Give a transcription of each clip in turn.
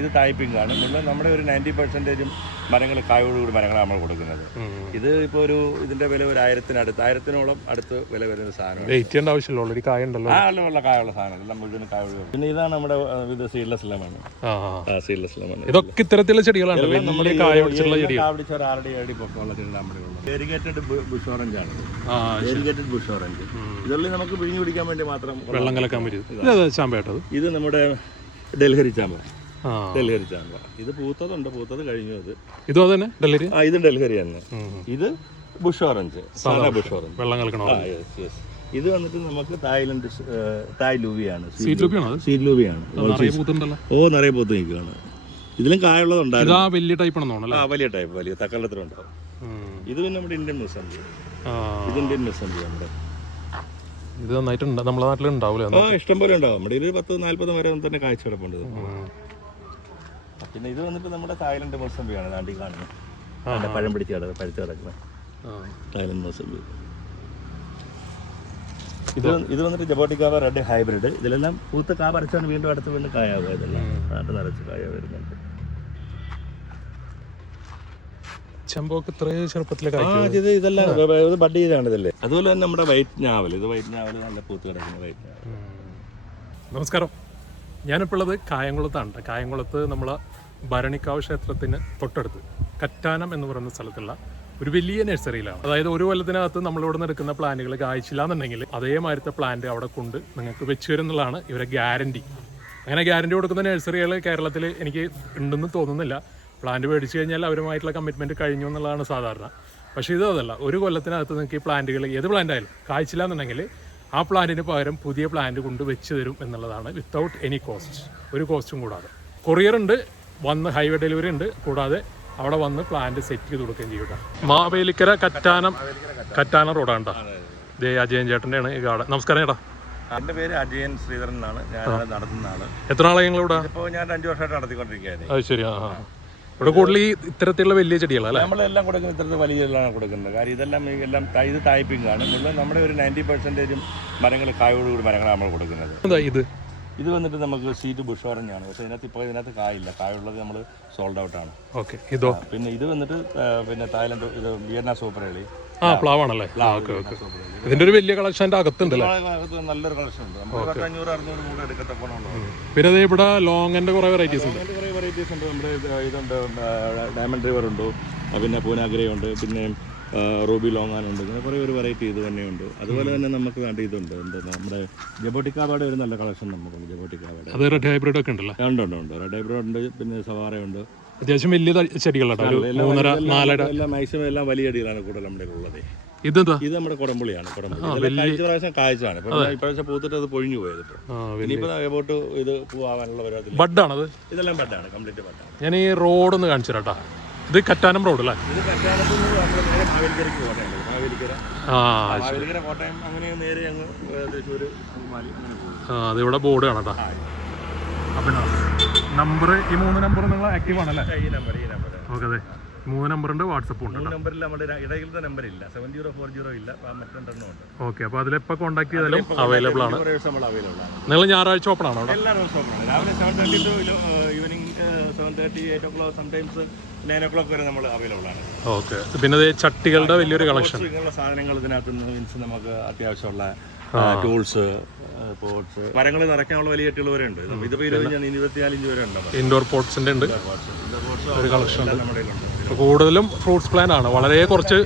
ഇത് തായ്പിങ്ങാണ് മുഴുവൻ നമ്മുടെ ഒരു നയന്റി പെർസെന്റേജും മരങ്ങൾ കായോടുകൂടി മരങ്ങളാണ് നമ്മൾ കൊടുക്കുന്നത്. ഇത് ഇപ്പോൾ ഒരു ഇതിന്റെ വില ഒരു ആയിരത്തിനടുത്ത് ആയിരത്തിനോളം അടുത്ത് വില വരുന്ന സാധനമാണ്. വെയിറ്റ് ചെയ്യേണ്ട ആവശ്യമില്ല. ഓൾറെഡി കായ ഉണ്ടല്ലോ ആ ഉള്ള കായുള്ള സാധനം. എല്ലാം മുഴുവൻ കായോട് പിന്നെ ഇതാണ് നമ്മുടെ ഇത് സീഡ്ലെസ് ആ ആ. സീഡ്ലെസ് ലെമൺ ഇതൊക്കെ ഇത്തരത്തിലുള്ള ചെടികളാണ്. വലിയ കായ ചെടികൾ ഒരു ആറടി പൊക്കമുള്ള നമ്മുടെ ഉള്ളത്. ബുഷ് ഓറഞ്ച് ആണ്. ബുഷ് ഓറഞ്ച് ഇതെല്ലാം നമുക്ക് പിഴിഞ്ഞു പിടിക്കാൻ വേണ്ടി മാത്രം വെള്ളം കലക്കാൻ പറ്റും ഇത് നമ്മുടെ ഡൽഹരി ചാമ്പ. ഡൽഹരി ചാമ്പ ഇത് പൂത്തതുണ്ട് പൂത്തത് കഴിഞ്ഞു അത്. ഇതും അത് തന്നെ ഡെലിവറി ആ ഇത് ഡൽഹരി തന്നെ. ഇത് ബുഷ് ഓറഞ്ച് സാധാ ബുഷ് ഓറഞ്ച്. വെള്ളം കലക്കണോ ആ യെസ് യെസ് ഇത് വന്നിട്ട് നമുക്ക് തായ്ലൻഡ് തായ് ലൂവിയാണ് സീറ്റ് ലൂവിയാണ് ഓ നിറയെ പൂത്ത് നിൽക്കുകയാണ്. ഇതിലും കായുള്ളതുണ്ടായിരുന്നു ഇതാ വലിയ ടൈപ്പ് ആ വലിയ ടൈപ്പ് വലിയ തക്കള്ളത്തിലുണ്ടാവും ഇത് പിന്നെ നമ്മുടെ ഇന്ത്യൻ മ്യൂസിയം ഇത് ഇന്ത്യൻ മ്യൂസിയം നമ്മുടെ. ഇത് നന്നായിട്ടുണ്ട്. നമ്മുടെ നാട്ടിലുണ്ടാവില്ല ഇഷ്ടംപോലെ ആ ഇഷ്ടം പോലെ ഉണ്ടാവും. നമ്മുടെ ഒരു പത്ത് നാല്പത് വരെ തന്നെ കാഴ്ച കിടപ്പുണ്ട്. പിന്നെ ഇത് വന്നിട്ട് നമ്മുടെ തായ്ലൻഡ് മുസംബിയാണ് നാട്ടിൽ കാണുന്നത് അതിന്റെ പഴം പിടിച്ച് കിടക്കുക പഴുത്ത് കിടക്കുന്നത് തായ്ലൻഡ് മുസംബി ഇത് ഇത് വന്നിട്ട് ജബോട്ടിക്കാവ റെഡ് ഹൈബ്രിഡ്. ഇതിലെല്ലാം പൂത്ത് കാ പറിച്ചാണ് വീണ്ടും അടുത്ത് വീണ്ടും കായാവുക ഇതെല്ലാം നാട്ട് നിറച്ച് കായ വരുന്നുണ്ട്. ചെമ്പോക്ക് ഇത്രയും ചെറുപ്പത്തിലെ ആ കായ്ക്കും ഇത് ഇതെല്ലാം ഇത് ബഡ് ചെയ്താണ് ഇതല്ലേ അതുപോലെ തന്നെ നമ്മുടെ വൈറ്റ് ഞാവൽ ഇത് വൈറ്റ് ഞാവൽ നല്ല പൂത്ത് കിടക്കുന്ന വൈറ്റ് ഞാവൽ നമസ്കാരം. ഞാനിപ്പോൾ ഉള്ളത് കായംകുളത്താണ്. കായംകുളത്ത് നമ്മളെ ഭരണിക്കാവ് ക്ഷേത്രത്തിന് തൊട്ടടുത്ത് കറ്റാനം എന്ന് പറയുന്ന സ്ഥലത്തുള്ള ഒരു വലിയ നഴ്സറിയിലാണ്. അതായത് ഒരു കൊല്ലത്തിനകത്ത് നമ്മളിവിടെ നിൽക്കുന്ന എടുക്കുന്ന പ്ലാന്റുകൾ കായ്ച്ചില്ലാന്നുണ്ടെങ്കിൽ അതേമാതിരത്തെ പ്ലാന്റ് അവിടെ കൊണ്ട് നിങ്ങൾക്ക് വെച്ച് വരുന്നതാണ് ഇവരെ ഗ്യാരണ്ടി. അങ്ങനെ ഗ്യാരണ്ടി കൊടുക്കുന്ന നഴ്സറികൾ കേരളത്തിൽ എനിക്ക് ഉണ്ടെന്ന് തോന്നുന്നില്ല. പ്ലാന്റ് മേടിച്ചു കഴിഞ്ഞാൽ അവരുമായിട്ടുള്ള കമ്മിറ്റ്മെന്റ് കഴിഞ്ഞു എന്നുള്ളതാണ് സാധാരണ. പക്ഷേ ഇത് അതല്ല ഒരു കൊല്ലത്തിനകത്ത് നിങ്ങൾക്ക് ഈ പ്ലാന്റുകൾ ഏത് പ്ലാന്റ് ആയാലും കായ്ച്ചില്ലാന്നുണ്ടെങ്കിൽ ആ പ്ലാന്റിന് പകരം പുതിയ പ്ലാന്റ് കൊണ്ട് വെച്ച് തരും എന്നുള്ളതാണ് വിത്തൗട്ട് എനി കോസ്റ്റ് ഒരു കോസ്റ്റും കൂടാതെ. കൊറിയർ ഉണ്ട് വന്ന് ഹൈവേ ഡെലിവറി ഉണ്ട്. കൂടാതെ അവിടെ വന്ന് പ്ലാന്റ് സെറ്റ് ചെയ്ത് കൊടുക്കുകയും ചെയ്യുക മാവേലിക്കര കറ്റാനം കറ്റാനം റോഡാണ് ദേ അജയൻ ചേട്ടന്റെയാണ് ഈ കാട് നമസ്കാരം ചേട്ടാ. എന്റെ പേര് അജയൻ ശ്രീധരൻ എന്നാണ്. ഞാൻ നടത്തുന്ന ആൾ. എത്ര നാളെ ഞങ്ങളിവിടെ ഇപ്പോൾ ഞാൻ അഞ്ചു വർഷമായിട്ട് നടത്തിക്കൊണ്ടിരിക്കുകയാണ്. അത് ശരി ആ. ഇവിടെ കൂടുതൽ ഈ ഇത്തരത്തിലുള്ള വലിയ ചെടികളല്ലേ നമ്മളെല്ലാം കൊടുക്കുന്ന ഇത്തരത്തിൽ വലിയ ചെടികളാണ് കൊടുക്കുന്നത്. കാര്യം ഇതെല്ലാം എല്ലാം ഇത് ടൈപ്പിംഗ് ആണ് നമ്മുടെ ഒരു നയന്റി പെർസെന്റേജും മരങ്ങൾ കായോടുകൂടി മരങ്ങളാണ് നമ്മൾ കൊടുക്കുന്നത്. എന്താ ഇത്? ഇത് വന്നിട്ട് നമുക്ക് സീറ്റ് ബുഷ് ഓറഞ്ചാണ് പക്ഷേ ഇതിനകത്ത് ഇപ്പോൾ ഇതിനകത്ത് കായില്ല. കായുള്ളത് നമ്മൾ സോൾഡ് ഔട്ട് ആണ്. ഓക്കെ. ഇതോ? പിന്നെ ഇത് വന്നിട്ട് പിന്നെ തായ്ലൻഡ് ഇത് വിയറ്റ്നാം സൂപ്പർ എളി ആ പ്ലാവാണല്ലേ? ആ ഓക്കെ ഓക്കെ. ഇതിന്റെ ഒരു വലിയ കളക്ഷൻ അകത്തുണ്ട് നല്ലൊരു കളക്ഷൻ ഉണ്ട്. അഞ്ഞൂറ് അറുന്നൂറ് കൂടെ എടുക്കത്തപ്പോണുള്ളത് പിന്നെ ദേ ഇവിടെ ലോങ്ങിന്റെ കുറെ വെറൈറ്റീസ് ഉണ്ട്. കുറേ വെറൈറ്റീസ് ഉണ്ട്. നമ്മുടെ ഇത് ഇതുണ്ട് ഡയമണ്ട് റിവർ ഉണ്ട്. പിന്നെ പൂനാഗ്രേ ഉണ്ട്. പിന്നെ റൂബി ലോങ്ങാനുണ്ട്. ഇങ്ങനെ കുറേ ഒരു വെറൈറ്റി ഇത് തന്നെയുണ്ട്. അതുപോലെ തന്നെ നമുക്ക് വേണ്ട ഇതുണ്ട്. എന്താ നമ്മുടെ ജബോട്ടിക്കാബയുടെ ഒരു നല്ല കളക്ഷൻ നമുക്കുണ്ട് ജബോട്ടിക്കാബയുടെ അത് റെഡ് ഹൈബ്രിഡ് ഒക്കെ ഉണ്ടല്ലോ? ഉണ്ട് ഉണ്ട് ഉണ്ട്. റെഡ് ഹൈബ്രിഡ് ഉണ്ട് പിന്നെ സവാറയുണ്ട് അത്യാവശ്യം വലിയ ചെടികളാണ് എല്ലാം മാക്സിമം എല്ലാം വലിയ ചെടികളാണ് കൂടുതൽ നമ്മുടെ ഉള്ളത്. ഇതെന്താ ഇത് നമ്മുടെ കുടംപുളിയാണ് കുടംപുളി. കഴിഞ്ഞ പ്രാവശ്യം കാഴ്ചയാണ് ഇപ്രാവശ്യം പൂത്തിട്ട് അത് പൊഴിഞ്ഞു പോയത് ഇനിയിപ്പോ എബോട്ട് ഇത് പൂവാനുള്ള പരിപാടിയില്ല ബഡാണത്? ഇതെല്ലാം ബഡാണ് കംപ്ലീറ്റ് ബഡാണ്. ഞാൻ ഈ റോഡ് ഒന്ന് കാണിച്ചു തരാട്ടാ ഇത് കറ്റാനം റോഡ് അല്ലേ? ആ അതിവിടെ ബോർഡ് കാണട്ടാ അപ്പം നമ്പർ ഈ മൂന്ന് നമ്പർ നിങ്ങൾ ആക്റ്റീവ് ആണല്ലേ? ഈ നമ്പർ ഈ നമ്പർ ഓക്കെ അതെ. മൂന്ന് നമ്പർ ഉണ്ട് വാട്സപ്പ് ഉണ്ട് ഈ നമ്പറിൽ നമ്മുടെ ഇടയിലത്തെ നമ്പർ ഇല്ല. സെവൻ ഫോർ ഉണ്ട്. ഓക്കെ അപ്പോൾ അതിലെപ്പോൾ കോൺടാക്ട് ചെയ്താലും അവൈലബിൾ ആണ്. നിങ്ങൾ ഞായറാഴ്ച ഓപ്പൺ ആണോ എല്ലാ ദിവസവും ഓപ്പൺ ആണ്. രാവിലെ seven thirty to evening seven thirty eight o'clock sometimes nine o'clock വരെ നമ്മൾ അവൈലബിൾ ആണ്. ഓക്കെ പിന്നെ ദേ ചട്ടികളുടെ വലിയൊരു കളക്ഷൻ ഇങ്ങനെയുള്ള സാധനങ്ങൾ ഇതിനകത്ത് നിന്ന് മീൻസ് നമുക്ക് അത്യാവശ്യമുള്ള ടൂൾസ് പോട്ട്സ് മരങ്ങൾ നിറയ്ക്കാനുള്ള വലിയ ചട്ടികൾ വരെ ഉണ്ട്. ഇതിപ്പോൾ ഇരുപത്തിനാല് ഇഞ്ച് വരെ ഉണ്ട്. ഇൻഡോർ പോട്ട്സിന്റെ ഉണ്ട്. ഒരു കളക്ഷൻ നമ്മുടെ കയ്യിലുണ്ട്. കൂടുതലും ഫ്രൂട്ട്സ് പ്ലാന്റ് ആണ്. വളരെ കുറച്ച്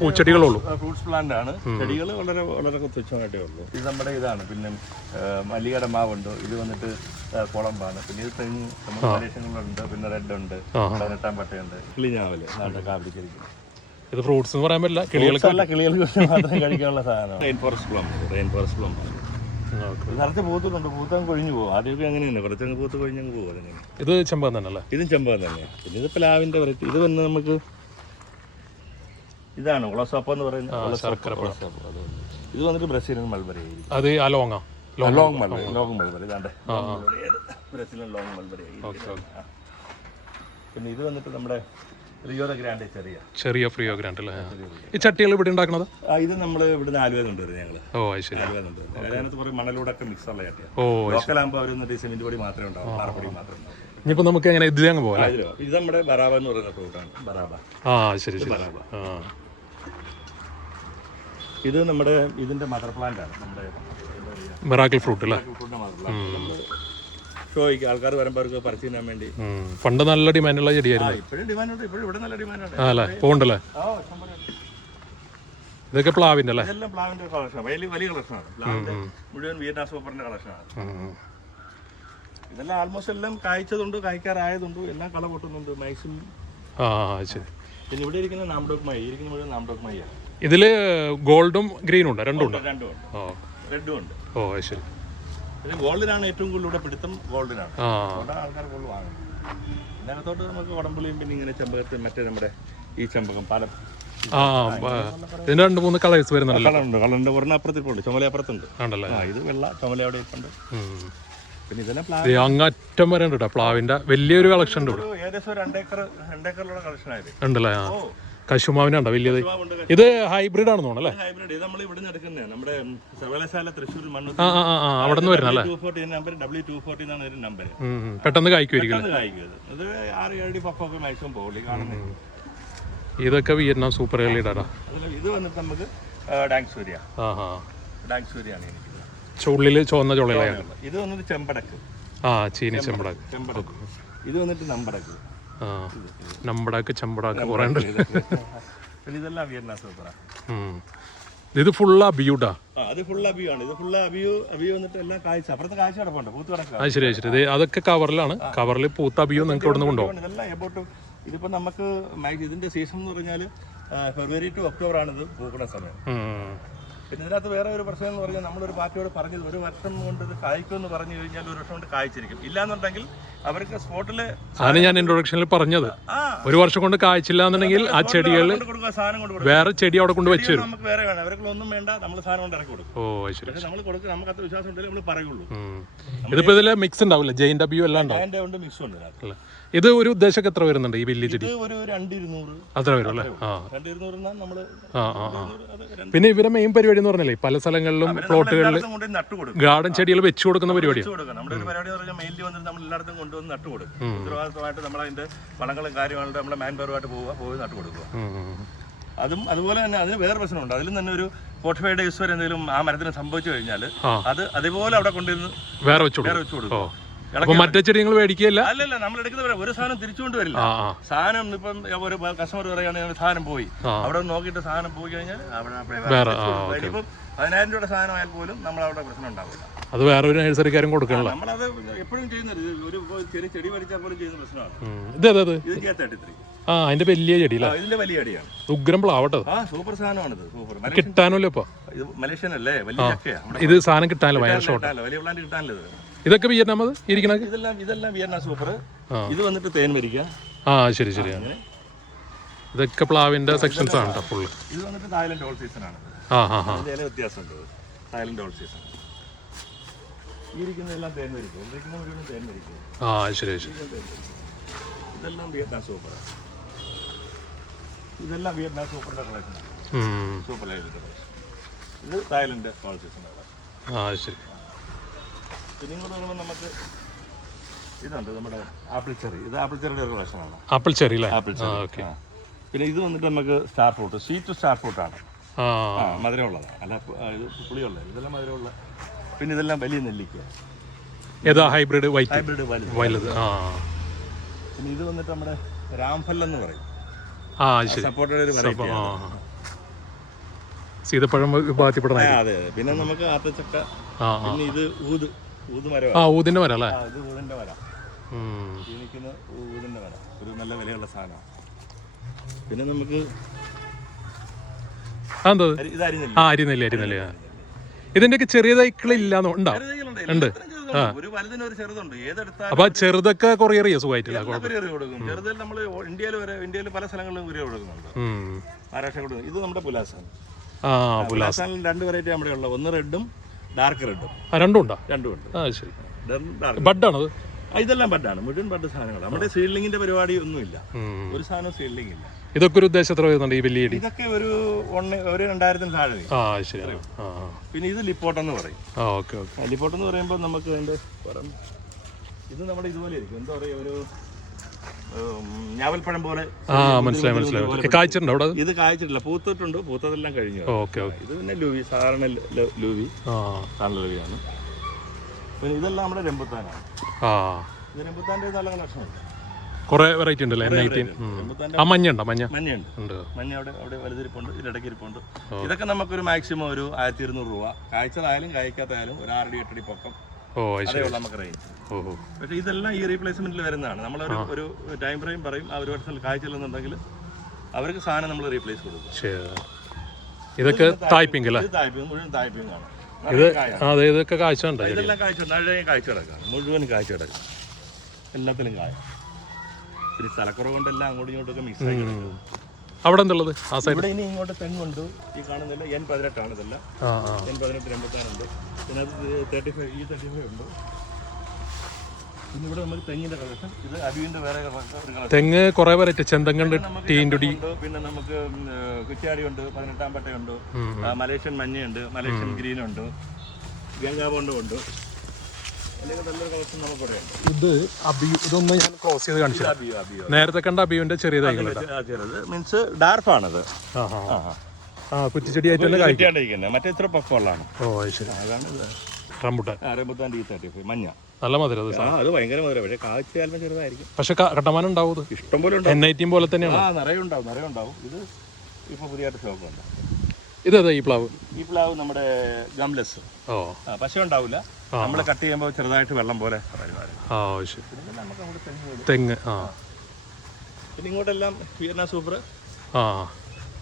പൂച്ചെടികളുള്ളൂ. ഫ്രൂട്ട്സ് പ്ലാന്റ് ആണ്. ചെടികൾ വളരെ വളരെ തുച്ഛമായിട്ടേ ഉള്ളൂ. ഇത് നമ്മുടെ ഇതാണ്. പിന്നെ മല്ലികട മല്ലികയുടെ മാവുണ്ട്. ഇത് വന്നിട്ട് കുളമ്പാണ്. പിന്നെ ഇത് തെങ്ങ് നമ്മുടെ പ്രദേശങ്ങളുണ്ട് പിന്നെ റെഡ് ഉണ്ട്. പതിനെട്ടാം പട്ടയുണ്ട്. കിളിഞ്ഞാവൽ. നാട്ടിൽ കാപ്പിടിച്ചിരിക്കും ഇത് ഫ്രൂട്ട്സ് എന്ന് പറയാൻ പറ്റില്ല. കിളികൾക്ക് കിളികൾക്ക് മാത്രം കഴിക്കാനുള്ള സാധനമാണ്. Rain forest plum rain forest plum നിറച്ച് പൂത്തുണ്ട് പൂത്താൻ കൊഴിഞ്ഞു പോകും. ആദ്യമൊക്കെ അങ്ങനെ തന്നെ. കുറച്ചങ്ങ് പൂത്ത് കൊഴിഞ്ഞങ്ങ് പോകും അതിങ്ങനെ ഇത് ചെമ്പകം തന്നെയല്ലേ? ഇതും ചെമ്പകം തന്നെയാണ് പിന്നെ ഇത് പ്ലാവിന്റെ വെറൈറ്റി ഇത് വന്ന് നമുക്ക് ഇതാണ് ഉളസോപ്പ എന്ന് പറയുന്നത് വന്ന്. ഇത് വന്നിട്ട് ബ്രസീലിയൻ മൾബറി അത് ആ ലോങ്ങാ? Long mulberry. Long mulberry. ഇതാണ്ട്. ബ്രസീലിയൻ ലോങ് മൾബറി പിന്നെ ഇത് വന്നിട്ട് നമ്മുടെ ചെറിയ. ഫ്രിയോ ഗ്രാൻഡ് അല്ലേ? ഈ ചട്ടികൾ ഇവിടെ ഉണ്ടാക്കുന്നത് ഇത് നമ്മൾ ഇവിടുന്ന് ആലുവ കൊണ്ടുവരും ഞങ്ങൾ ഓ അത് ശരി. ആലുവ കൊണ്ടുവരും അതിനകത്ത് കുറേ മണലൂടൊക്കെ മിക്സ് ഉള്ള ചട്ടിയാണ് ഓ അവർ സിമെന്റ് പൊടി മാത്രമേ ഉണ്ടാവും. പാറപ്പൊടി മാത്രമേ ഉണ്ടാവും. ഇനിയിപ്പോ നമുക്ക് എങ്ങനെ ഇത് അങ്ങ് പോകാം ഇത് നമ്മുടെ ബറാബ എന്ന് പറയുന്ന ഫ്രൂട്ടാണ് ബറാബ. ആ ശരി ശരി. ബറാബ. ആ. ഇത് നമ്മുടെ ഇതിന്റെ മദർ പ്ലാന്റ് ആണ്. നമ്മുടെ മിറാക്കിൾ ഫ്രൂട്ട് അല്ലേ? ഷോയ്ക്ക് ആൾക്കാർ വരുമ്പോൾ അവർക്ക് പറിച്ചു തിന്നാൻ വേണ്ടി. പണ്ട് നല്ല ഡിമാൻഡുള്ള ചെടിയായിരുന്നു. ഇപ്പോഴും ഡിമാൻഡ് ഉണ്ട് ഇപ്പോഴും ഇവിടെ നല്ല ഡിമാൻഡ് ഉണ്ട് അല്ലേ പോകണ്ടല്ലേ. ഇതൊക്കെ പ്ലാവിന്റെ അല്ലേ? ഇതെല്ലാം പ്ലാവിന്റെ കളക്ഷനാണ് വലിയ വലിയ കളക്ഷനാണ്. പ്ലാവിന്റെ മുഴുവൻ വിയറ്റ്നാം സൂപ്പറിന്റെ കളക്ഷനാണ്. ഇതെല്ലാം ആൾമോസ്റ്റ് എല്ലാം കായ്ച്ചതുണ്ട് കായ്ക്കാറായതുണ്ട് എല്ലാം കള പൊട്ടുന്നുണ്ട്. മാക്സിമം ആ ശരി. പിന്നെ ഇവിടെ ഇരിക്കുന്ന നാംഡോക് മൈ. ഇരിക്കുന്ന മുഴുവൻ നാംഡോക് മൈയാണ്. ഇതിൽ ഗോൾഡും ഗ്രീനും ഉണ്ട്? രണ്ടും ഉണ്ട്? രണ്ടും ഉണ്ട്. റെഡും ഉണ്ട്. ഓ ശരി. പിന്നെ ഗോൾഡിനാണ് ഏറ്റവും കൂടുതൽ ഇവിടെ പിടുത്തം ഗോൾഡിനാണ് അതുകൊണ്ടാണ് ആൾക്കാർ കൂടുതൽ വാങ്ങുന്നത് ഇതിനകത്തോട്ട് നമുക്ക് ഉടമ്പുളിയും പിന്നെ ഇങ്ങനെ ചെമ്പകത്ത് മറ്റേ നമ്മുടെ ഈ ചെമ്പകം പല. ആ ഇതിന് രണ്ട് മൂന്ന് കളേഴ്സ് വരുന്നുണ്ടല്ലോ. കളറുണ്ട് കളറിന്റെ ഒരെണ്ണം അപ്പുറത്തിപ്പുണ്ട് ചുമല അപ്പുറത്തുണ്ട്. ഉണ്ടല്ലേ? ആ ഇത് വെള്ള ചുമല അവിടെ ഇരിപ്പുണ്ട്. പിന്നെ ഇതെല്ലാം പ്ലാൻ ഇത് അങ്ങറ്റം വരെ ഉണ്ട് കേട്ടോ പ്ലാവിന്റെ വലിയൊരു കളക്ഷൻ ഉണ്ട് ഇവിടെ. ഏകദേശം രണ്ടേക്കർ രണ്ടേക്കറിലുള്ള കളക്ഷൻ ആയത്. ഉണ്ടല്ലേ? ആ. ഓ കശുമാവിനുണ്ടോ വലിയത്? ഇത് ഹൈബ്രിഡ് ആണെന്ന് തോന്നുന്നു അല്ലേ? ഹൈബ്രിഡ് ഇത് നമ്മൾ ഇവിടെ നിന്ന് എടുക്കുന്നതാണ്. നമ്മുടെ ഉം, സർവകലാശാല തൃശ്ശൂർ മണ്ണൂർ ആ ആ ആ, ആ അവിടെ നിന്ന് വരുന്ന അല്ലേ two forty number W two forty എന്നാണ് ഒരു നമ്പർ. പെട്ടെന്ന് കായ്ക്കുമായിരിക്കും പെട്ടെന്ന് ഇത്. ഇത് ആറ് ഏഴ് പപ്പൊക്കെ മാക്സിമം പോകുള്ളൂ ഈ കാണുന്നത്. ഇതൊക്കെ വിയറ്റ്നാം സൂപ്പർ കളിയുടെ അതിൽ ഇത് വന്നിട്ട് നമുക്ക് ഡാങ് സൂര്യ. ആ ആ ഡാങ് സൂര്യാണ് എനിക്ക് ചുള്ളിൽ ചുവന്ന ചുള്ളിലായിരുന്നു ഇത് വന്നിട്ട് ചെമ്പടക്ക്. ആ ചീനി ചെമ്പടാക്ക്. ചെമ്പടക്ക്. ഇത് വന്നിട്ട് നമ്പടക്ക്. ആ നമ്പടാക്ക് ചമ്പടാക്ക് കുറേ ഉണ്ട്. പിന്നെ ഇതെല്ലാം ഉം. ഇത് ഫുള്ള് അബിയൂട്ടാ ആ അത് ഫുൾ അബിയു ആണ്. ഇത് ഫുൾ അബിയു അബിയു വന്നിട്ട് എല്ലാം കാഴ്ച. അപ്പുറത്തെ കാഴ്ച കിടപ്പുണ്ട് പൂത്ത് കിടക്കുക. അത് ശരി അത് ശരി. ഇത് അതൊക്കെ കവറിലാണ് കവറിൽ പൂത്ത അബിയോ നിങ്ങൾക്ക് ഇവിടെ നിന്ന് കൊണ്ടുപോകും ഇതെല്ലാം എബോട്ട് ഇതിപ്പോ നമുക്ക് മൈ- ഇതിന്റെ സീസൺ എന്ന് പറഞ്ഞാൽ ഫെബ്രുവരി ടു ഒക്ടോബർ ആണ് ഇത് പൂക്കുന്ന സമയം. ഉം. പിന്നെ ഇതിനകത്ത് വേറെ ഒരു പ്രശ്നം എന്ന് പറഞ്ഞാൽ നമ്മളൊരു പാർട്ടിയോട് പറഞ്ഞത് ഒരു വർഷം കൊണ്ട് ഇത് കായ്ക്കുമെന്ന് പറഞ്ഞു കഴിഞ്ഞാൽ ഒരു വർഷം കൊണ്ട് കായ്ച്ചിരിക്കും. ഇല്ലാന്നുണ്ടെങ്കിൽ അവർക്ക് സ്പോട്ടിൽ ആണ് ഞാൻ ഇൻട്രൊഡക്ഷനിൽ പറഞ്ഞത്. ഒരു വർഷം കൊണ്ട് കായ്ച്ചില്ല എന്നുണ്ടെങ്കിൽ ആ ചെടികൾ വേറെ ചെടി അവിടെ കൊണ്ട് വെച്ചു നമുക്ക് വേറെ വേണം. അവർക്ക് ഒന്നും വേണ്ട നമ്മൾ സാധനം കൊണ്ട് ഇറക്കി കൊടുക്കും. ഓ ശരി. നമ്മൾ കൊടുക്കുക നമുക്ക് അത്ര വിശ്വാസം ഉണ്ടെങ്കിൽ നമ്മൾ പറയുള്ളൂ. ഇതിപ്പോ ഇതിൽ മിക്സ് ഉണ്ടാവില്ല? ജെയിൻ ഡബ്ല്യു എല്ലാം ഉണ്ടാവും. മിക്സ് ഉണ്ട് ഇത് ഒരു ഉദ്ദേശമൊക്കെ എത്ര വരുന്നുണ്ട് ഈ വലിയ ചെടി? ഒരു അത്ര വരും അല്ലേ? ആ. പിന്നെ ഇവരെ മെയിൻ പരിപാടി എന്ന് പറഞ്ഞല്ലേ? പല സ്ഥലങ്ങളിലും പ്ലോട്ടുകളിൽ ഗാർഡൻ ചെടികൾ വെച്ചു കൊടുക്കുന്ന പരിപാടിയാണ് നമ്മുടെ ഒരു പരിപാടി എന്ന് പറഞ്ഞാൽ വന്നിട്ട് നമ്മൾ എല്ലായിടത്തും കൊണ്ടുവന്ന് നട്ടു കൊടുക്കും. ഉത്തരവാദിത്തമായിട്ട് നമ്മൾ അതിന്റെ വളങ്ങളും കാര്യമായിട്ട് നമ്മളെ മാൻ പവറുമായിട്ട് പോവുക പോയി നട്ടു കൊടുക്കുക. അതും അതുപോലെ തന്നെ അതിന് വേറെ പ്രശ്നമുണ്ട്. അതിലും തന്നെ ഒരു ഫോർട്ടി ഫൈവ് ഡേയ്സ് വരെ എന്തെങ്കിലും ആ മരത്തിന് സംഭവിച്ചു കഴിഞ്ഞാൽ അത് അതേപോലെ അവിടെ കൊണ്ടുവന്ന് വേറെ വെച്ചു വേറെ ഓ കൊടുക്കും. മറ്റേ ചെടി നിങ്ങൾ മേടിക്കുകയല്ല? അല്ലല്ല നമ്മൾ എടുക്കുന്ന ഒരു സാധനം തിരിച്ചുകൊണ്ട് വരില്ല. സാധനം ഇപ്പം ഒരു കസ്റ്റമർ പറയുകയാണെങ്കിൽ സാധനം പോയി. അവിടെ നോക്കിയിട്ട് സാധനം പോയി കഴിഞ്ഞാൽ അവിടെ ഇപ്പം പതിനായിരം രൂപയുടെ സാധനമായാൽ പോലും നമ്മൾ അവിടെ പ്രശ്നം ഉണ്ടാവില്ല. അത് വേറെ ഒരു നഴ്സറിക്കാരും കൊടുക്കണല്ലോ. നമ്മളത് എപ്പോഴും ചെയ്യുന്നത് ഒരു ചെറിയ ചെടി പഠിച്ചാൽ പോലും ചെയ്യുന്ന പ്രശ്നമാണ്. ഇത് ഏതാ ഇത് ചെയ്യാൻ തേർട്ടി ത്രീ ആ അതിന്റെ വലിയ ചെടി അല്ലേ? ഇതിന്റെ വലിയ ഉഗ്രം പ്ലാവട്ടെ ആ സൂപ്പർ സാധനമാണിത് സൂപ്പർ. കിട്ടാനല്ലോ ഇപ്പൊ? ഇത് മലേഷ്യൻ അല്ലേ വലിയ ഇത് സാധനം കിട്ടാനല്ലോ? ഭയങ്കര ഷോർട്ട് വലിയ പ്ലാന്റ് കിട്ടാനല്ലോ ഇതൊക്കെ വിയറ്റ്നാം അത്? ഇരിക്കണ ഇതെല്ലാം ഇതെല്ലാം വിയറ്റ്നാം സൂപ്പർ. ഇത് വന്നിട്ട് തേൻ വരിക ആ ശരി ശരിയാണ് അങ്ങനെ ഇതൊക്കെ പ്ലാവിന്റെ സെക്ഷൻസ് ആണ് ഫുള്ള് ഇത് വന്നിട്ട് തായ്ലൻഡ് ഓൾ സീസൺ ആണ്. ആ ആ ആ വ്യത്യാസമുണ്ട്. തായ്ലൻഡ് ഓൾ സീസൺ ഇരിക്കുന്നതെല്ലാം തേൻ വരിക്കും തേൻ വരിക്കും ആ ശരി ശരി. ഇതെല്ലാം വിയറ്റ്നാം സൂപ്പർ ഇതെല്ലാം വിയറ്റ്നാം സൂപ്പറിന്റെ കളക്ഷൻ സൂപ്പർ ഇത് തായ്ലൻഡ് ഓൾ സീസൺ ആ ശരി. വരുമ്പോൾ നമുക്ക് ഇതുണ്ട് നമ്മുടെ ആപ്പിൾ ചെറി. ഇത് ആപ്പിൾ ചെറിയുടെ ഒരു കളക്ഷനാണ് ആപ്പിൾ ചെറി അല്ലേ? Apple cherry. പിന്നെ ഇത് വന്നിട്ട് നമുക്ക് സ്റ്റാർ ഫ്രൂട്ട് സ്വീറ്റ് സ്റ്റാർ ഫ്രൂട്ടാണ് മധുരമുള്ളതാണ് അല്ല പുളിയുള്ള ഇത് പുളിയുള്ളത് ഇതെല്ലാം മധുരമുള്ള. പിന്നെ ഇതെല്ലാം വലിയ നെല്ലിക്ക. ഏതാ? Hybrid white? ഹൈബ്രിഡ് വലുത്. പിന്നെ ഇത് വന്നിട്ട് നമ്മുടെ രാംഫൽ എന്ന് പറയും. ആ ശരി. സപ്പോർട്ടഡ് ഒരു വെറൈറ്റി സീതപ്പഴം അതെ അതെ. പിന്നെ നമുക്ക് ആത്തച്ചക്ക പിന്നെ ഇത് ഊത്. ആ ഊതിന്റെ മരം അല്ലേ? ആ ഇത് ഊതിന്റെ മരം ഉം. ഈ നിൽക്കുന്ന ഊതിന്റെ മരം ഒരു നല്ല വിലയുള്ള സാധനമാണ് പിന്നെ നമുക്ക് അരിനെല്ലി ആ അരിനെല്ലി അരിനെല്ലി ആ. ഇതിന്റെയൊക്കെ ചെറിയ തൈക്കൾ ഇല്ലാന്നോ ഉണ്ട്. ഒരു ചെറുതുണ്ട്. അപ്പൊ ചെറുതൊക്കെ കൊറിയർ ചെയ്യാം സുഖമായിട്ടില്ല കൊറിയർ കൊടുക്കും. ചെറുതിൽ നമ്മൾ ഇന്ത്യയിൽ വരെ ഇന്ത്യയിൽ പല സ്ഥലങ്ങളിലും കൊറിയർ കൊടുക്കുന്നുണ്ട്. ഉം. മഹാരാഷ്ട്ര കൊടുക്കും. ഇത് നമ്മുടെ പുലാസാണ്. ആ രണ്ട് വെറൈറ്റി നമ്മുടെ ഉള്ളത്. ഒന്ന് റെഡും ഡാർക്ക് റെഡും രണ്ടും ഉണ്ടോ? രണ്ടും ഉണ്ട്. ആ ശരി. ബഡാണത് ഇതെല്ലാം ബഡാണ് മുഴുവൻ ബഡ് സാധനങ്ങളാണ്. നമ്മുടെ സീഡ്ലിങ്ങിന്റെ പരിപാടി ഒന്നുമില്ല. ഒരു സാധനം സീഡ്ലിംഗ് ഇല്ല. ഇതൊക്കെ ഒരു ഉദ്ദേശം എത്ര വരുന്നുണ്ട് ഈ വലിയ ഇതൊക്കെ ഒരു ഒരു രണ്ടായിരത്തിന് താഴെ ആ ശരി. പിന്നെ ഇത് ലിപ്പോട്ട് എന്ന് പറയും. ആ ഓക്കെ ഓക്കെ. ലിപ്പോട്ട് എന്ന് പറയുമ്പോൾ നമുക്ക് അതിന്റെ ഇത് നമ്മുടെ ഇതുപോലെ ഇരിക്കും. എന്താ പറയുക? ഒരു ഞാവൽപ്പഴം പോലെ ആ മനസ്സിലായി മനസ്സിലായി കായ്ച്ചിട്ടുണ്ടോ അവിടെ? ഇത് കായ്ച്ചിട്ടില്ല. പൂത്തിട്ടുണ്ട്. പൂത്തതെല്ലാം കഴിഞ്ഞു. Okay okay. ഇത് പിന്നെ ലൂവി സാധാരണ ലൂവി. സാധാരണ ലൂവിയാണ്. പിന്നെ ഇതെല്ലാം നമ്മുടെ രംബുത്താനാണ് ആ. ഇത് രംബുത്താന്റെ നല്ല കളക്ഷനുണ്ട് കുറേ വെറൈറ്റി ഉണ്ടല്ലേ? എൻ ഐറ്റീൻ ആ മഞ്ഞ ഉണ്ടോ. മഞ്ഞ? മഞ്ഞയുണ്ട്. ഉണ്ട്. മഞ്ഞ അവിടെ അവിടെ വലുതിരിപ്പുണ്ട്. ഇതിലിടയ്ക്ക് ഇരിപ്പുണ്ട് ഇതൊക്കെ നമുക്കൊരു മാക്സിമം ഒരു ആയിരത്തി ഇരുന്നൂറ് രൂപ. കായ്ച്ചതായാലും കായ്ക്കാത്തായാലും ഒരു ആറടി എട്ടടി പൊക്കം നമുക്ക് റേഞ്ച് പക്ഷേ ഇതെല്ലാം ഈ റീപ്ലേസ്മെന്റിൽ വരുന്നതാണ്. നമ്മൾ ഒരു ടൈം ഫ്രെയിം പറയും ആ ഒരു വർഷത്തിൽ കായ്ച്ചില്ലെന്നുണ്ടെങ്കിൽ അവർക്ക് സാധനം നമ്മൾ റീപ്ലേസ് കൊടുക്കും. ഇതൊക്കെ തായ്പിങ് അല്ലേ? ഇത് തായ്പിങ് മുഴുവൻ തായ്പിങ് ആണ്. ഇത് ആ, അതെ ഇതൊക്കെ കാഴ്ച ഉണ്ട് ഇതെല്ലാം കാഴ്ച താഴെ കാഴ്ച കിടക്കാണ്. മുഴുവൻ കാഴ്ച കിടക്കും. എല്ലാത്തിലും കായ പിന്നെ സ്ഥലക്കുറവ് കൊണ്ടെല്ലാം അങ്ങോട്ടും ഇങ്ങോട്ടൊക്കെ മിക്സ് ആയി. അവിടെ എന്തുള്ളത് ആ സൈഡ് ഇവിടെ ഇനി ഇങ്ങോട്ട് തെങ്ങുണ്ട്. ഈ കാണുന്നില്ല എൻ പതിനെട്ടാണ് ഇതെല്ലാം. ആ ആ. എൻ പതിനെട്ട് രമ്പത്താനുണ്ട് പിന്നെ തേർട്ടി ഫൈവ് ഈ തേർട്ടി ഫൈവ് ഉണ്ട്. പിന്നെ ഇവിടെ നമുക്ക് തെങ്ങിന്റെ കളക്ഷൻ. ഇത് അബിയുടെ വേറെ കളക്ഷൻ. തെങ്ങ് കുറേ വെറൈറ്റി ചെന്തങ്ങണ്ട് ടീന്റുടി പിന്നെ നമുക്ക് കുറ്റാടിയുണ്ട് പതിനെട്ടാം പട്ടയുണ്ട്. മലേഷ്യൻ മഞ്ഞയുണ്ട് മലേഷ്യൻ ഗ്രീൻ ഉണ്ട് ഗംഗാബോണ്ടും ഉണ്ട് അല്ലെങ്കിൽ നല്ലൊരു കളക്ഷൻ നമുക്ക് ഇവിടെ ഉണ്ട് ഇത് അബിയു ഇതൊന്ന് ഞാൻ ക്ലോസ് ചെയ്ത് കാണിച്ചു നേരത്തെ കണ്ട അബിയുന്റെ ചെറിയ ചെറുത് മീൻസ് ഡാർഫാണത് ആ കുറ്റിച്ചെടി ആയിട്ട് തന്നെ മറ്റേ ഇത്ര പക്വമുള്ളതാണ് ഓ ശരി. റംബുട്ടാൻ. തേർട്ടി ഫൈവ് മഞ്ഞ. നല്ല മധുരം അത് ആ അത് ഭയങ്കര മധുരം. പക്ഷേ കാഴ്ച ചിലപ്പോൾ ചെറുതായിരിക്കും. പക്ഷെ കട്ടമാനം ഉണ്ടാവും ഇത് ഇഷ്ടം പോലെ പോലെ തന്നെയാണ്. ആ നിറയെ ഉണ്ടാവും നിറയെ ഉണ്ടാവും. ഇത് ഇപ്പോൾ പുതിയതായിട്ട് സ്റ്റോക്കുണ്ട് ഇതേതാ ഈ പ്ലാവ്? ഈ പ്ലാവ് നമ്മുടെ ഗംലെസ്. ഓ. പക്ഷേ പശ ഉണ്ടാവില്ല. നമ്മൾ കട്ട് ചെയ്യുമ്പോൾ ചെറുതായിട്ട് വെള്ളം പോലെ ആ ശരി. തെങ്ങ് ആ. പിന്നെ ഇങ്ങോട്ടെല്ലാം വിയറ്റ്നാം സൂപ്പർ ആ.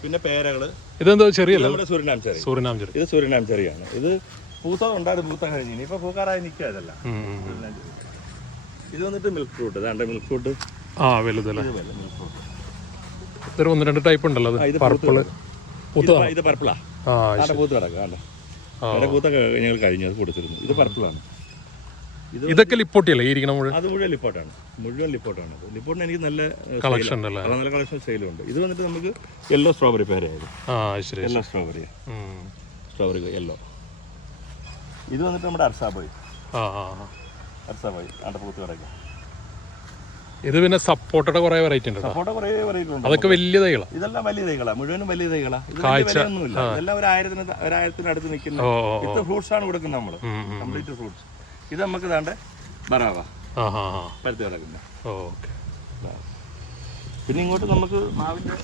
പിന്നെ പേരകൾ. ഇതെന്തോ ചെറിയല്ല? നമ്മുടെ സൂര്യനാം ചെറി. സൂര്യനാം ചെറി. ഇത് സൂര്യനാം ചെറിയാണ്. ഇത് പൂത്ത ഉണ്ടായിരുന്നു പൂത്ത കഴിഞ്ഞ്. ഇനിയിപ്പോൾ പൂക്കാറായി നിൽക്കുക ഇതല്ല. ഇത് വന്നിട്ട് മിൽക്ക് ഫ്രൂട്ട് ഇതാണ്ട് മിൽക്ക് ഫ്രൂട്ട് ആ വലുതല്ലേ? മിൽക്ക് ഫ്രൂട്ട് ഇതൊരു ഒന്ന് രണ്ട് ടൈപ്പ് ഉണ്ടല്ലോ അത്. ഇത് പർപ്പിൾ. ഇത് ഇത് പർപ്പിളാ. പൂത്ത് കിടക്കുക പൂത്തൊക്കെ ഞങ്ങൾ കഴിഞ്ഞ് അത് കൊടുത്തിരുന്നു. ഇത് പർപ്പിളാണ് ഇത് ഇതൊക്കെ ലിപ്പോട്ടിയല്ലേ? ഇരിക്കണ മുഴുവൻ? അത് മുഴുവൻ ലിപ്പോട്ടാണ്. മുഴുവൻ ലിപ്പോട്ടാണ് ലിപ്പോട്ടിന് എനിക്ക് നല്ല കളക്ഷൻ നല്ല കളക്ഷൻ സെയിലുണ്ട് ഇത് വന്നിട്ട് നമുക്ക് യെല്ലോ സ്ട്രോബെറി ശരി യെല്ലോ സ്ട്രോബെറി. സ്ട്രോബെറി യെല്ലോ ഇത് വന്നിട്ട് നമ്മുടെ അർസാബോയ്. അർസാബോയ് അണ്ടപ്പുറത്ത് കിടക്കുക ഇത് പിന്നെ സപ്പോർട്ടയുടെ കുറെ വെറൈറ്റി ഉണ്ട് കേട്ടോ. സപ്പോട്ട കുറേ വെറൈറ്റി ഉണ്ട്. അതൊക്കെ വലിയ തൈകളാ. ഇതെല്ലാം വലിയ തൈകളാ. മുഴുവനും വലിയ തൈകളാ. ഇത് കാഴ്ച. വിലയൊന്നുമില്ല. ഇതെല്ലാം ഒരു ആയിരത്തിന് ത- ഒരു ആയിരത്തിന് അടുത്ത് നിൽക്കുന്ന ഇത്ര ഫ്രൂട്ട്സ് ആണ് കൊടുക്കുന്നത് നമ്മൾ. കംപ്ലീറ്റ് ഫ്രൂട്ട്സ് ഇത് നമുക്ക് താണ്ടെ ബറാവ. പരുത്തി കിടക്കുന്ന. ഓക്കെ. പിന്നെ ഇങ്ങോട്ട് നമുക്ക് മാവിന്റെ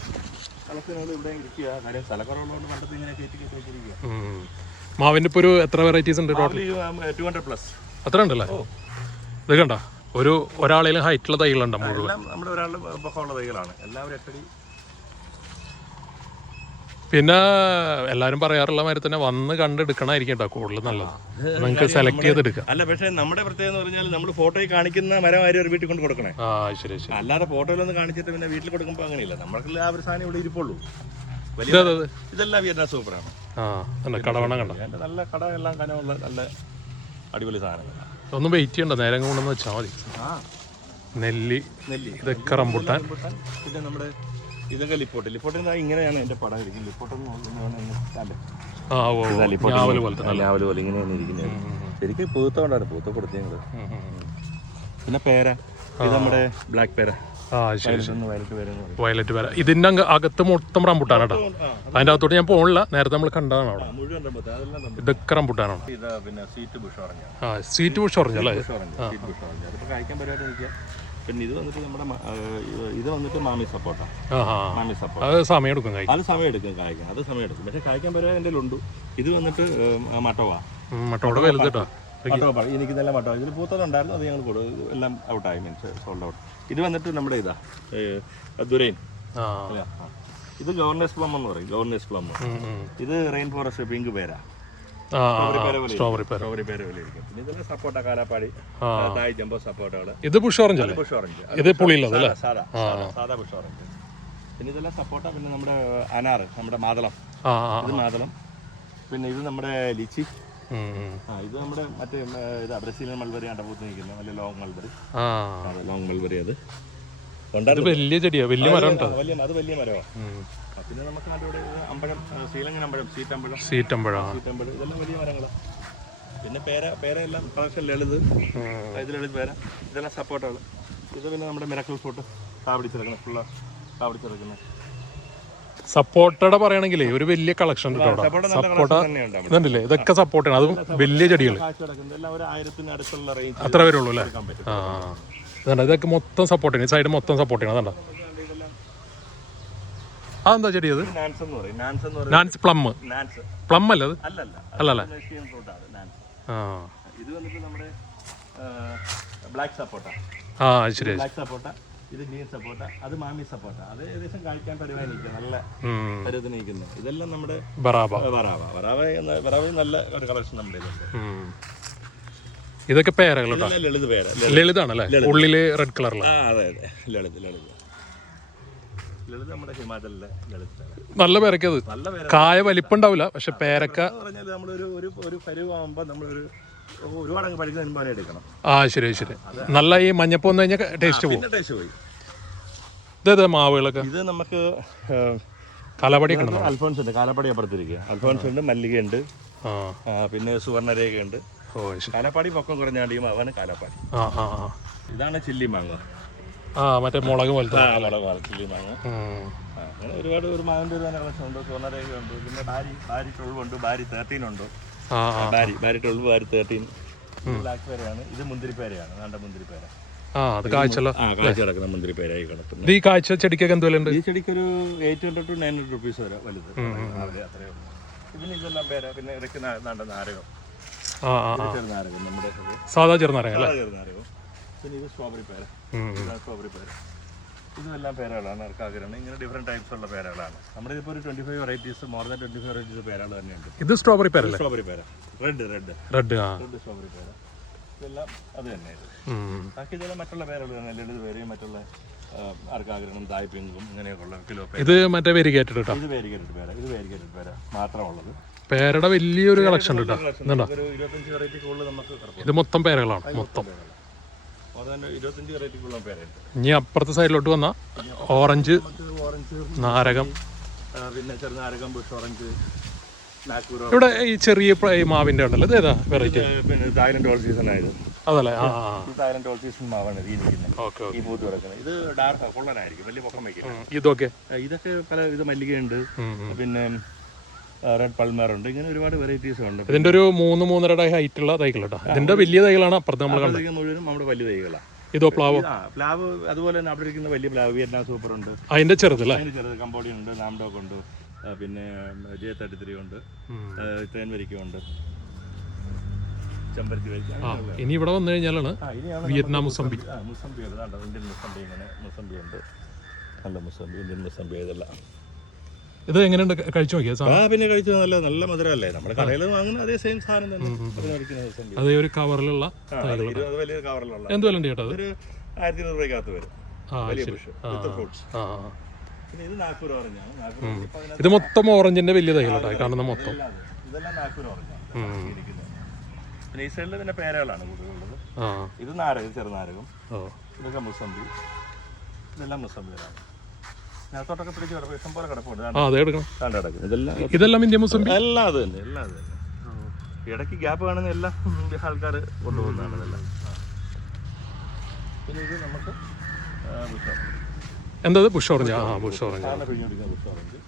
കളക്ഷനുകൾ ഇവിടെ ഇരിക്കുക. കാര്യം സ്ഥലക്കുറവുള്ളതുകൊണ്ട് പണ്ടത്തെ ഇങ്ങനെ കയറ്റി കയറ്റി വെച്ചിരിക്കുക. മാവിന്റെ ഇപ്പൊ ഒരു എത്ര വെറൈറ്റീസ് ഉണ്ട് ടോട്ടൽ ടു ഹൺഡ്രഡ് പ്ലസ് അത്ര ഉണ്ടല്ലേ ഇത് കണ്ട? ഒരു ഒരാളേലും ഹൈറ്റുള്ള തൈകളുണ്ട് മുഴുവൻ? നമ്മുടെ ഒരാളുടെ പൊക്കമുള്ള തൈകളാണ്. എല്ലാവരും എട്ടടി പിന്നെ എല്ലാവരും പറയാറുള്ള മാതിരി തന്നെ വന്ന് കണ്ടെടുക്കണമായിരിക്കും കേട്ടോ കൂടുതൽ നല്ലത്. നിങ്ങൾക്ക് സെലക്ട് ചെയ്തെടുക്കാം അല്ല പക്ഷേ നമ്മുടെ പ്രത്യേകത എന്ന് പറഞ്ഞാൽ നമ്മൾ ഫോട്ടോയിൽ കാണിക്കുന്ന മരം ആരും ഒരു വീട്ടിൽ കൊണ്ട് കൊടുക്കണേ. ആ ശരി ശരി. അല്ലാതെ ഫോട്ടോയിലൊന്ന് കാണിച്ചിട്ട് പിന്നെ വീട്ടിൽ കൊടുക്കുമ്പോൾ അങ്ങനെയില്ല. നമ്മൾക്ക് ആ ഒരു സാധനം ഇവിടെ ഇരിപ്പുള്ളൂ. ഇതെല്ലാം വിയറ്റ്നാം സൂപ്പറാണ് ആ കടവണ കണ്ട? നല്ല കട എല്ലാം കനമുള്ള നല്ല അടിപൊളി സാധനങ്ങളാണ്. ഒന്ന് വെയിറ്റ് ചെയ്യണ്ട നേരം കൊണ്ടെന്ന് വെച്ചാൽ മതി. നെല്ലി നെല്ലി. ഇതൊക്കെ റംബുട്ടാൻ. പിന്നെ നമ്മുടെ ഇതൊക്കെ ലിപ്പോട്ട്. ലിപ്പോട്ട് ഇങ്ങനെയാണ് എന്റെ പടം ഇരിക്കുന്നത്. ലിപ്പോട്ട് അല്ലേ ആ ഓ ഓ. ഞാവൽ പോലെ തന്നെ രാവിലെ പോലെ ഇങ്ങനെയാണ് ഇരിക്കുന്നത്. ശരിക്കും പൂത്ത ഞങ്ങൾ ഉം, ഉം. പിന്നെ പേര. ഇത് നമ്മുടെ ബ്ലാക്ക് പേര. വയലറ്റ് വയലറ്റ് ഇതിന്റെ അകത്ത് മൊത്തം റംബുട്ടാണ് കേട്ടോ അതിന്റെ അകത്തോട്ട് ഞാൻ പോണില്ല. നേരത്തെ നമ്മൾ കണ്ടതാണ് അവിടെ. ഇതൊക്കെ റംബുട്ടാനാണ്. ആ സീറ്റ് ബുഷ് പിന്നെ ഇത് വന്നിട്ട് നമ്മുടെ ഇത് വന്നിട്ട് മാമി മാമി സപ്പോർട്ട്. അത് സമയം എടുക്കും കഴിക്കാൻ. അത് സമയം എടുക്കും കായ്ക്കാൻ അത് സമയം എടുക്കും. പക്ഷേ കായ്ക്കാൻ പരിപാടി എന്റെ ഉണ്ട് ഇത് വന്നിട്ട് മട്ടവാ. ഉം, മട്ടോടെ വലുത് കേട്ടോ മട്ടോ എനിക്ക് നല്ല മട്ടോ ഇതിൽ പൂത്തതുണ്ടായിരുന്നു. അത് ഞങ്ങൾ കൊടുക്കും എല്ലാം ഔട്ടായി. മീൻസ് സോൾഡ് ഔട്ട് ഇത് വന്നിട്ട് നമ്മുടെ ഇതാ ദുരൈൻ ഇത് ഗവർണേഴ്സ് പ്ലം എന്ന് പറയും ഗവർണേഴ്സ് പ്ലം. ഇത് റെയിൻ ഫോറസ്റ്റ് പിങ്ക് പേരാ. സ്ട്രോബെറി ഇതെല്ലാം സപ്പോട്ട കാലാപ്പാടി തായ് ജംബോ സപ്പോട്ടകൾ ഇത് ബുഷ് ഓറഞ്ച് ബുഷ് ഓറഞ്ച്. ഇത് പുളിയുള്ളത് സാധാ സാധാ ബുഷ് ഓറഞ്ച്. പിന്നെ ഇതെല്ലാം സപ്പോർട്ട പിന്നെ നമ്മുടെ അനാറ് നമ്മുടെ മാതളം. ഇത് മാതളം. പിന്നെ ഇത് നമ്മുടെ ലിച്ചി. ഇത് നമ്മുടെ മറ്റേ ഇതാ ബ്രസീലിയൻ മൾബറി അടപൂത്ത് നിൽക്കുന്നത് വലിയ ലോങ് മൾബറി. ലോങ് മൾബറി അത്. വലിയ ചെടിയാ വലിയ മരം വലിയ അത് വലിയ മരമാണ് പിന്നെ നമുക്ക് അതിന്റെ അമ്പഴം ശ്രീലങ്കൻ അമ്പഴം സീറ്റമ്പഴം സീറ്റമ്പഴം സീറ്റമ്പഴം ഇതെല്ലാം വലിയ മരങ്ങളാണ് പിന്നെ പേര പേരയെല്ലാം പ്രാവശ്യം ലളിത്. ഇത് ലളിത് പേര. ഇതെല്ലാം സപ്പോർട്ടാണ് ഇത് പിന്നെ നമ്മുടെ മിറക്കിൾ ഫ്രൂട്ട് കാപിടിച്ചെടുക്കണം ഫുള്ള് കാപിടിച്ചെടുക്കുന്നത് സപ്പോർട്ടയുടെ പറയണെങ്കിലേ ഒരു വലിയ കളക്ഷൻ ഉണ്ട് സപ്പോർട്ട്. ഇതുണ്ടല്ലേ? ഇതൊക്കെ സപ്പോർട്ടാണ് അതും വലിയ ചെടികൾ കാശ് കിടക്കുന്നത് എല്ലാം ഒരു ആയിരത്തിന് അടുത്തുള്ള റേഞ്ച് അത്ര വരുള്ളൂ അല്ലേ? ആ. ഇതുണ്ട്. ഇതൊക്കെ മൊത്തം സപ്പോർട്ടാണ് സൈഡ് മൊത്തം സപ്പോർട്ട് ചെയ്യണം. അതുണ്ടോ അതെന്താ ചെടി അത്? നാൻസ് എന്ന് പറയും. നാൻസ് എന്ന് പറയും നാൻസ് പ്ലം. നാൻസ്. പ്ലം അല്ല അത്? അല്ലല്ല. അല്ലല്ലേ? നാൻസ്. ആ. ഇത് വന്നിട്ട് നമ്മുടെ ബ്ലാക്ക് സപ്പോർട്ട ആ ശരി ബ്ലാക്ക് സപ്പോർട്ട ഇത് ഗ്രീൻ സപ്പോർട്ട അത് മാമി സപ്പോർട്ട അത് ഏകദേശം കഴിക്കാൻ നിൽക്കുക നല്ല പരിധി പരുവത്തിന് നിൽക്കുന്നത് ഇതെല്ലാം നമ്മുടെ ബറാബ ബറാബ ബറാബ ബറാബ നല്ല ഒരു കളക്ഷൻ നമ്മുടെ ഇതുണ്ട്. ഇതൊക്കെ ലളിത് പേര. ലളിതാണല്ലേ? ഉള്ളിൽ റെഡ് കളറിൽ ആ അതെ അതെ. ലളിത് ലളിത്. ലളിത് നമ്മുടെ ഹിമാചലിലെ ലളിത് പേര. നല്ല പേരക്കത് കായ വലിപ്പുണ്ടാവില്ല പക്ഷെ പേരക്ക പറഞ്ഞാൽ നമ്മളൊരു ഒരു ഒരു പരുവാകുമ്പോൾ നമ്മളൊരു ആ ശരി ശരി. നല്ല ഈ മഞ്ഞപ്പ് വന്നു കഴിഞ്ഞാൽ ടേസ്റ്റ് പോകും ഇതേതാ മാവുകളൊക്കെ? ഇത് നമുക്ക് കലപടി ഉണ്ടോ അൽഫോൺസ് ഉണ്ട്? കാലപ്പടി അപ്പുറത്തിരിക്കുക അൽഫോൺസ് ഉണ്ട് മല്ലിക ഉണ്ട് പിന്നെ സുവർണരേഖ ഉണ്ട് കാലപ്പാടി പൊക്കം കുറഞ്ഞാണ്ട് ഈ മാവാണ് കാലപ്പാടി ഇതാണ് ചില്ലി മാങ്ങ. ആ മറ്റേ മുളക് പോലത്തെ മുളക് ചില്ലി മാങ്ങ. അങ്ങനെ ഒരുപാട് ഒരു മാവിന്റെ ഒരു തന്നെ കളക്ഷൻ ഉണ്ട്. സുവർണരേഖയുണ്ട്. പിന്നെ ബാരി ബാരി ട്വൽവ് ഉണ്ട് ബാരി തേർട്ടീൻ ഉണ്ട്. ബാരി ബാരി ട്വൽവ് ബാരി തേർട്ടീൻ. പേരയാണ്. ഇത് മുന്തിരിപ്പേരയാണ്. നല്ല മുന്തിരിപ്പേര. ആ അത് കാഴ്ചല്ലോ ആ കാഴ്ച കിടക്കുന്ന മുന്തിരിപ്പേരായി കിടക്കുന്നത് ഇത് ഈ കാഴ്ച ചെടിക്കൊക്കെ എന്തുവല്ലുണ്ട് ഈ ചെടിക്ക് ഒരു eight hundred to nine hundred rupees വരെ വലുത്. അതെ അത്രയേ ഉള്ളൂ. ഇതിന് ഇതെല്ലാം പേര. പിന്നെ ഇടയ്ക്ക് നാരകം. ചെറുനാരകം നമ്മുടെ സാധാ സാധാ ചെറുനാരകം. പിന്നെ ഇത് സ്ട്രോബെറി പേര. സ്ട്രോബെറി പേര. ഇതെല്ലാം പേരകളാണ് അർക്കാഗ്രഹണം ഇങ്ങനെ ഡിഫറെ ടൈപ്സ് ഉള്ള പേരകളാണ്. നമ്മുടെ ഇതിപ്പോൾ ഒരു twenty five varieties more than twenty five varieties പേരകൾ തന്നെയുണ്ട്. ഇത് സ്ട്രോബറി പേര സ്ട്രോബറി പേര. Red red red red strawberry പേര. ഇതെല്ലാം അത് തന്നെ ബാക്കി ഇതെല്ലാം മറ്റുള്ള പേരകൾ തന്നെ ലളിത് പേരയും മറ്റുള്ള അർക്കാഗ്രഹണം തായ്പിങ്കും ഇങ്ങനെയൊക്കെ ഉള്ള കിലോ ഇത് മറ്റേ വെരിഗേറ്റഡ് കേട്ടോ ഇത് വേരിക്കേറ്റഡ് പേര. ഇത് വേരിക്കേറ്റഡ് പേര. മാത്രമുള്ളത് പേരയുടെ വലിയൊരു കളക്ഷൻ ഉണ്ട് കേട്ടോ ഇരുപത്തഞ്ച് വെറൈറ്റി കൂടുതൽ നമുക്ക് ഇത് മൊത്തം പേരകളാണ് മൊത്തം. ഇനി അപ്പുറത്തെ സൈഡിലോട്ട് വന്ന ഓറഞ്ച് നാരകം. പിന്നെ ചെറുനാരകം ബുഷ് ഓറഞ്ച് ഇവിടെ ഈ ചെറിയ മാവിന്റെ ഉണ്ടല്ലോ ഇതേതാ വെറൈറ്റി പിന്നെ തായ്ലൻഡ് ഓൾ സീസൺ ആയത്. അതല്ലേ? ആ തായ്ലൻഡ് ഓൾ സീസൺ മാവാണ് ഈ പൂത്ത് കിടക്കുന്നത്. ഇത് ഡാർക്ക് കൊള്ളനായിരിക്കും. വലിയ പൊക്കം വയ്ക്കില്ല. ഇതൊക്കെ? ഇതൊക്കെ പല ഇത് മല്ലികയുണ്ട്. പിന്നെ റെഡ് പൾമർ ഉണ്ട്. ഇങ്ങനെ ഒരുപാട് വെറൈറ്റീസ് ഉണ്ട്. ഇതിന്റെ ഒരു മൂന്ന് മൂന്നര ഹൈറ്റ് ഉള്ള തൈകൾ കേട്ടോ. ഇതിന്റെ വലിയ തൈകളാണ് അപ്പുറത്ത് നമ്മൾ മുഴുവനും നമ്മുടെ വലിയ തൈകളാണ് ഇതോ പ്ലാവ്? പ്ലാവ് അതുപോലെ തന്നെ അവിടെ ഇരിക്കുന്ന വലിയ പ്ലാവ് വിയറ്റ്നാം സൂപ്പർ ഉണ്ട്. അതിന്റെ ചെറുത് അതിന്റെ ചെറുത് കമ്പോഡിയ ഉണ്ട് നാംഡോക്ക് ഉണ്ട് പിന്നെ ജെ തേർട്ടി ത്രീ ഉണ്ട് ഉം. ആ, തേൻ വരിക്കുണ്ട് ചെമ്പരത്തി വരിക്ക ഇനി ഇവിടെ വന്നു കഴിഞ്ഞാലാണ് വിയറ്റ്നാം മുസംബി. മുസംബി ഇന്ത്യൻ മുസംബി ഇങ്ങനെ മുസംബി ഉണ്ട്. നല്ല മുസംബി ഇന്ത്യൻ മുസംബി ഇതെല്ലാം ഇത് എങ്ങനെയുണ്ട്? കഴിച്ചു നോക്കിയാ ആ പിന്നെ കഴിച്ചു നല്ല നല്ല മധുരമല്ലേ? നമ്മുടെ കടയിൽ വാങ്ങുന്ന അതേ സെയിം സാധനം തന്നെ. അത് ഒരു കവറിലുള്ള വലിയ കവറിലുള്ള. എന്ത് വില ചേട്ടാ അത്? ആയിരത്തി ഇരുന്നൂറ് രൂപയ്ക്കകത്ത് വരും. ഇത് മൊത്തം ഓറഞ്ചിന്റെ വലിയ ഈ കാണുന്ന മൊത്തം. പിന്നെ ഈ സൈഡിൽ പിന്നെ പേരകളാണ് കൂടുതലുള്ളത്. ഇത് നാരകം ചെറുനാരകം. ഇതൊക്കെ മുസംബി ഇതെല്ലാം മുസംബികളാണ് അതിനകത്തോട്ടൊക്കെ പിടിച്ച് കിടപ്പ് ഇഷ്ടം പോലെ കിടപ്പുണ്ട്. ആ അതെ എടുക്കണം. കണ്ട് കിടക്കും ഇതെല്ലാം ഇതെല്ലാം ഇന്ത്യ മുസംബി എല്ലാം അത് തന്നെ എല്ലാം അത് തന്നെ. ഇടയ്ക്ക് ഗ്യാപ്പ് കാണുന്ന എല്ലാ ആൾക്കാർ കൊണ്ടുപോകുന്നതാണ് ഇതെല്ലാം. പിന്നെ ഇത് നമുക്ക് ആ, പുഷ് ഓറഞ്ച്. എന്താ ബുഷ് ഓറഞ്ച്. ആ ബുഷ് ഓറഞ്ച്. സാധാരണ പിഴിഞ്ഞെടുക്കുന്ന ബുഷ് ഓറഞ്ച്.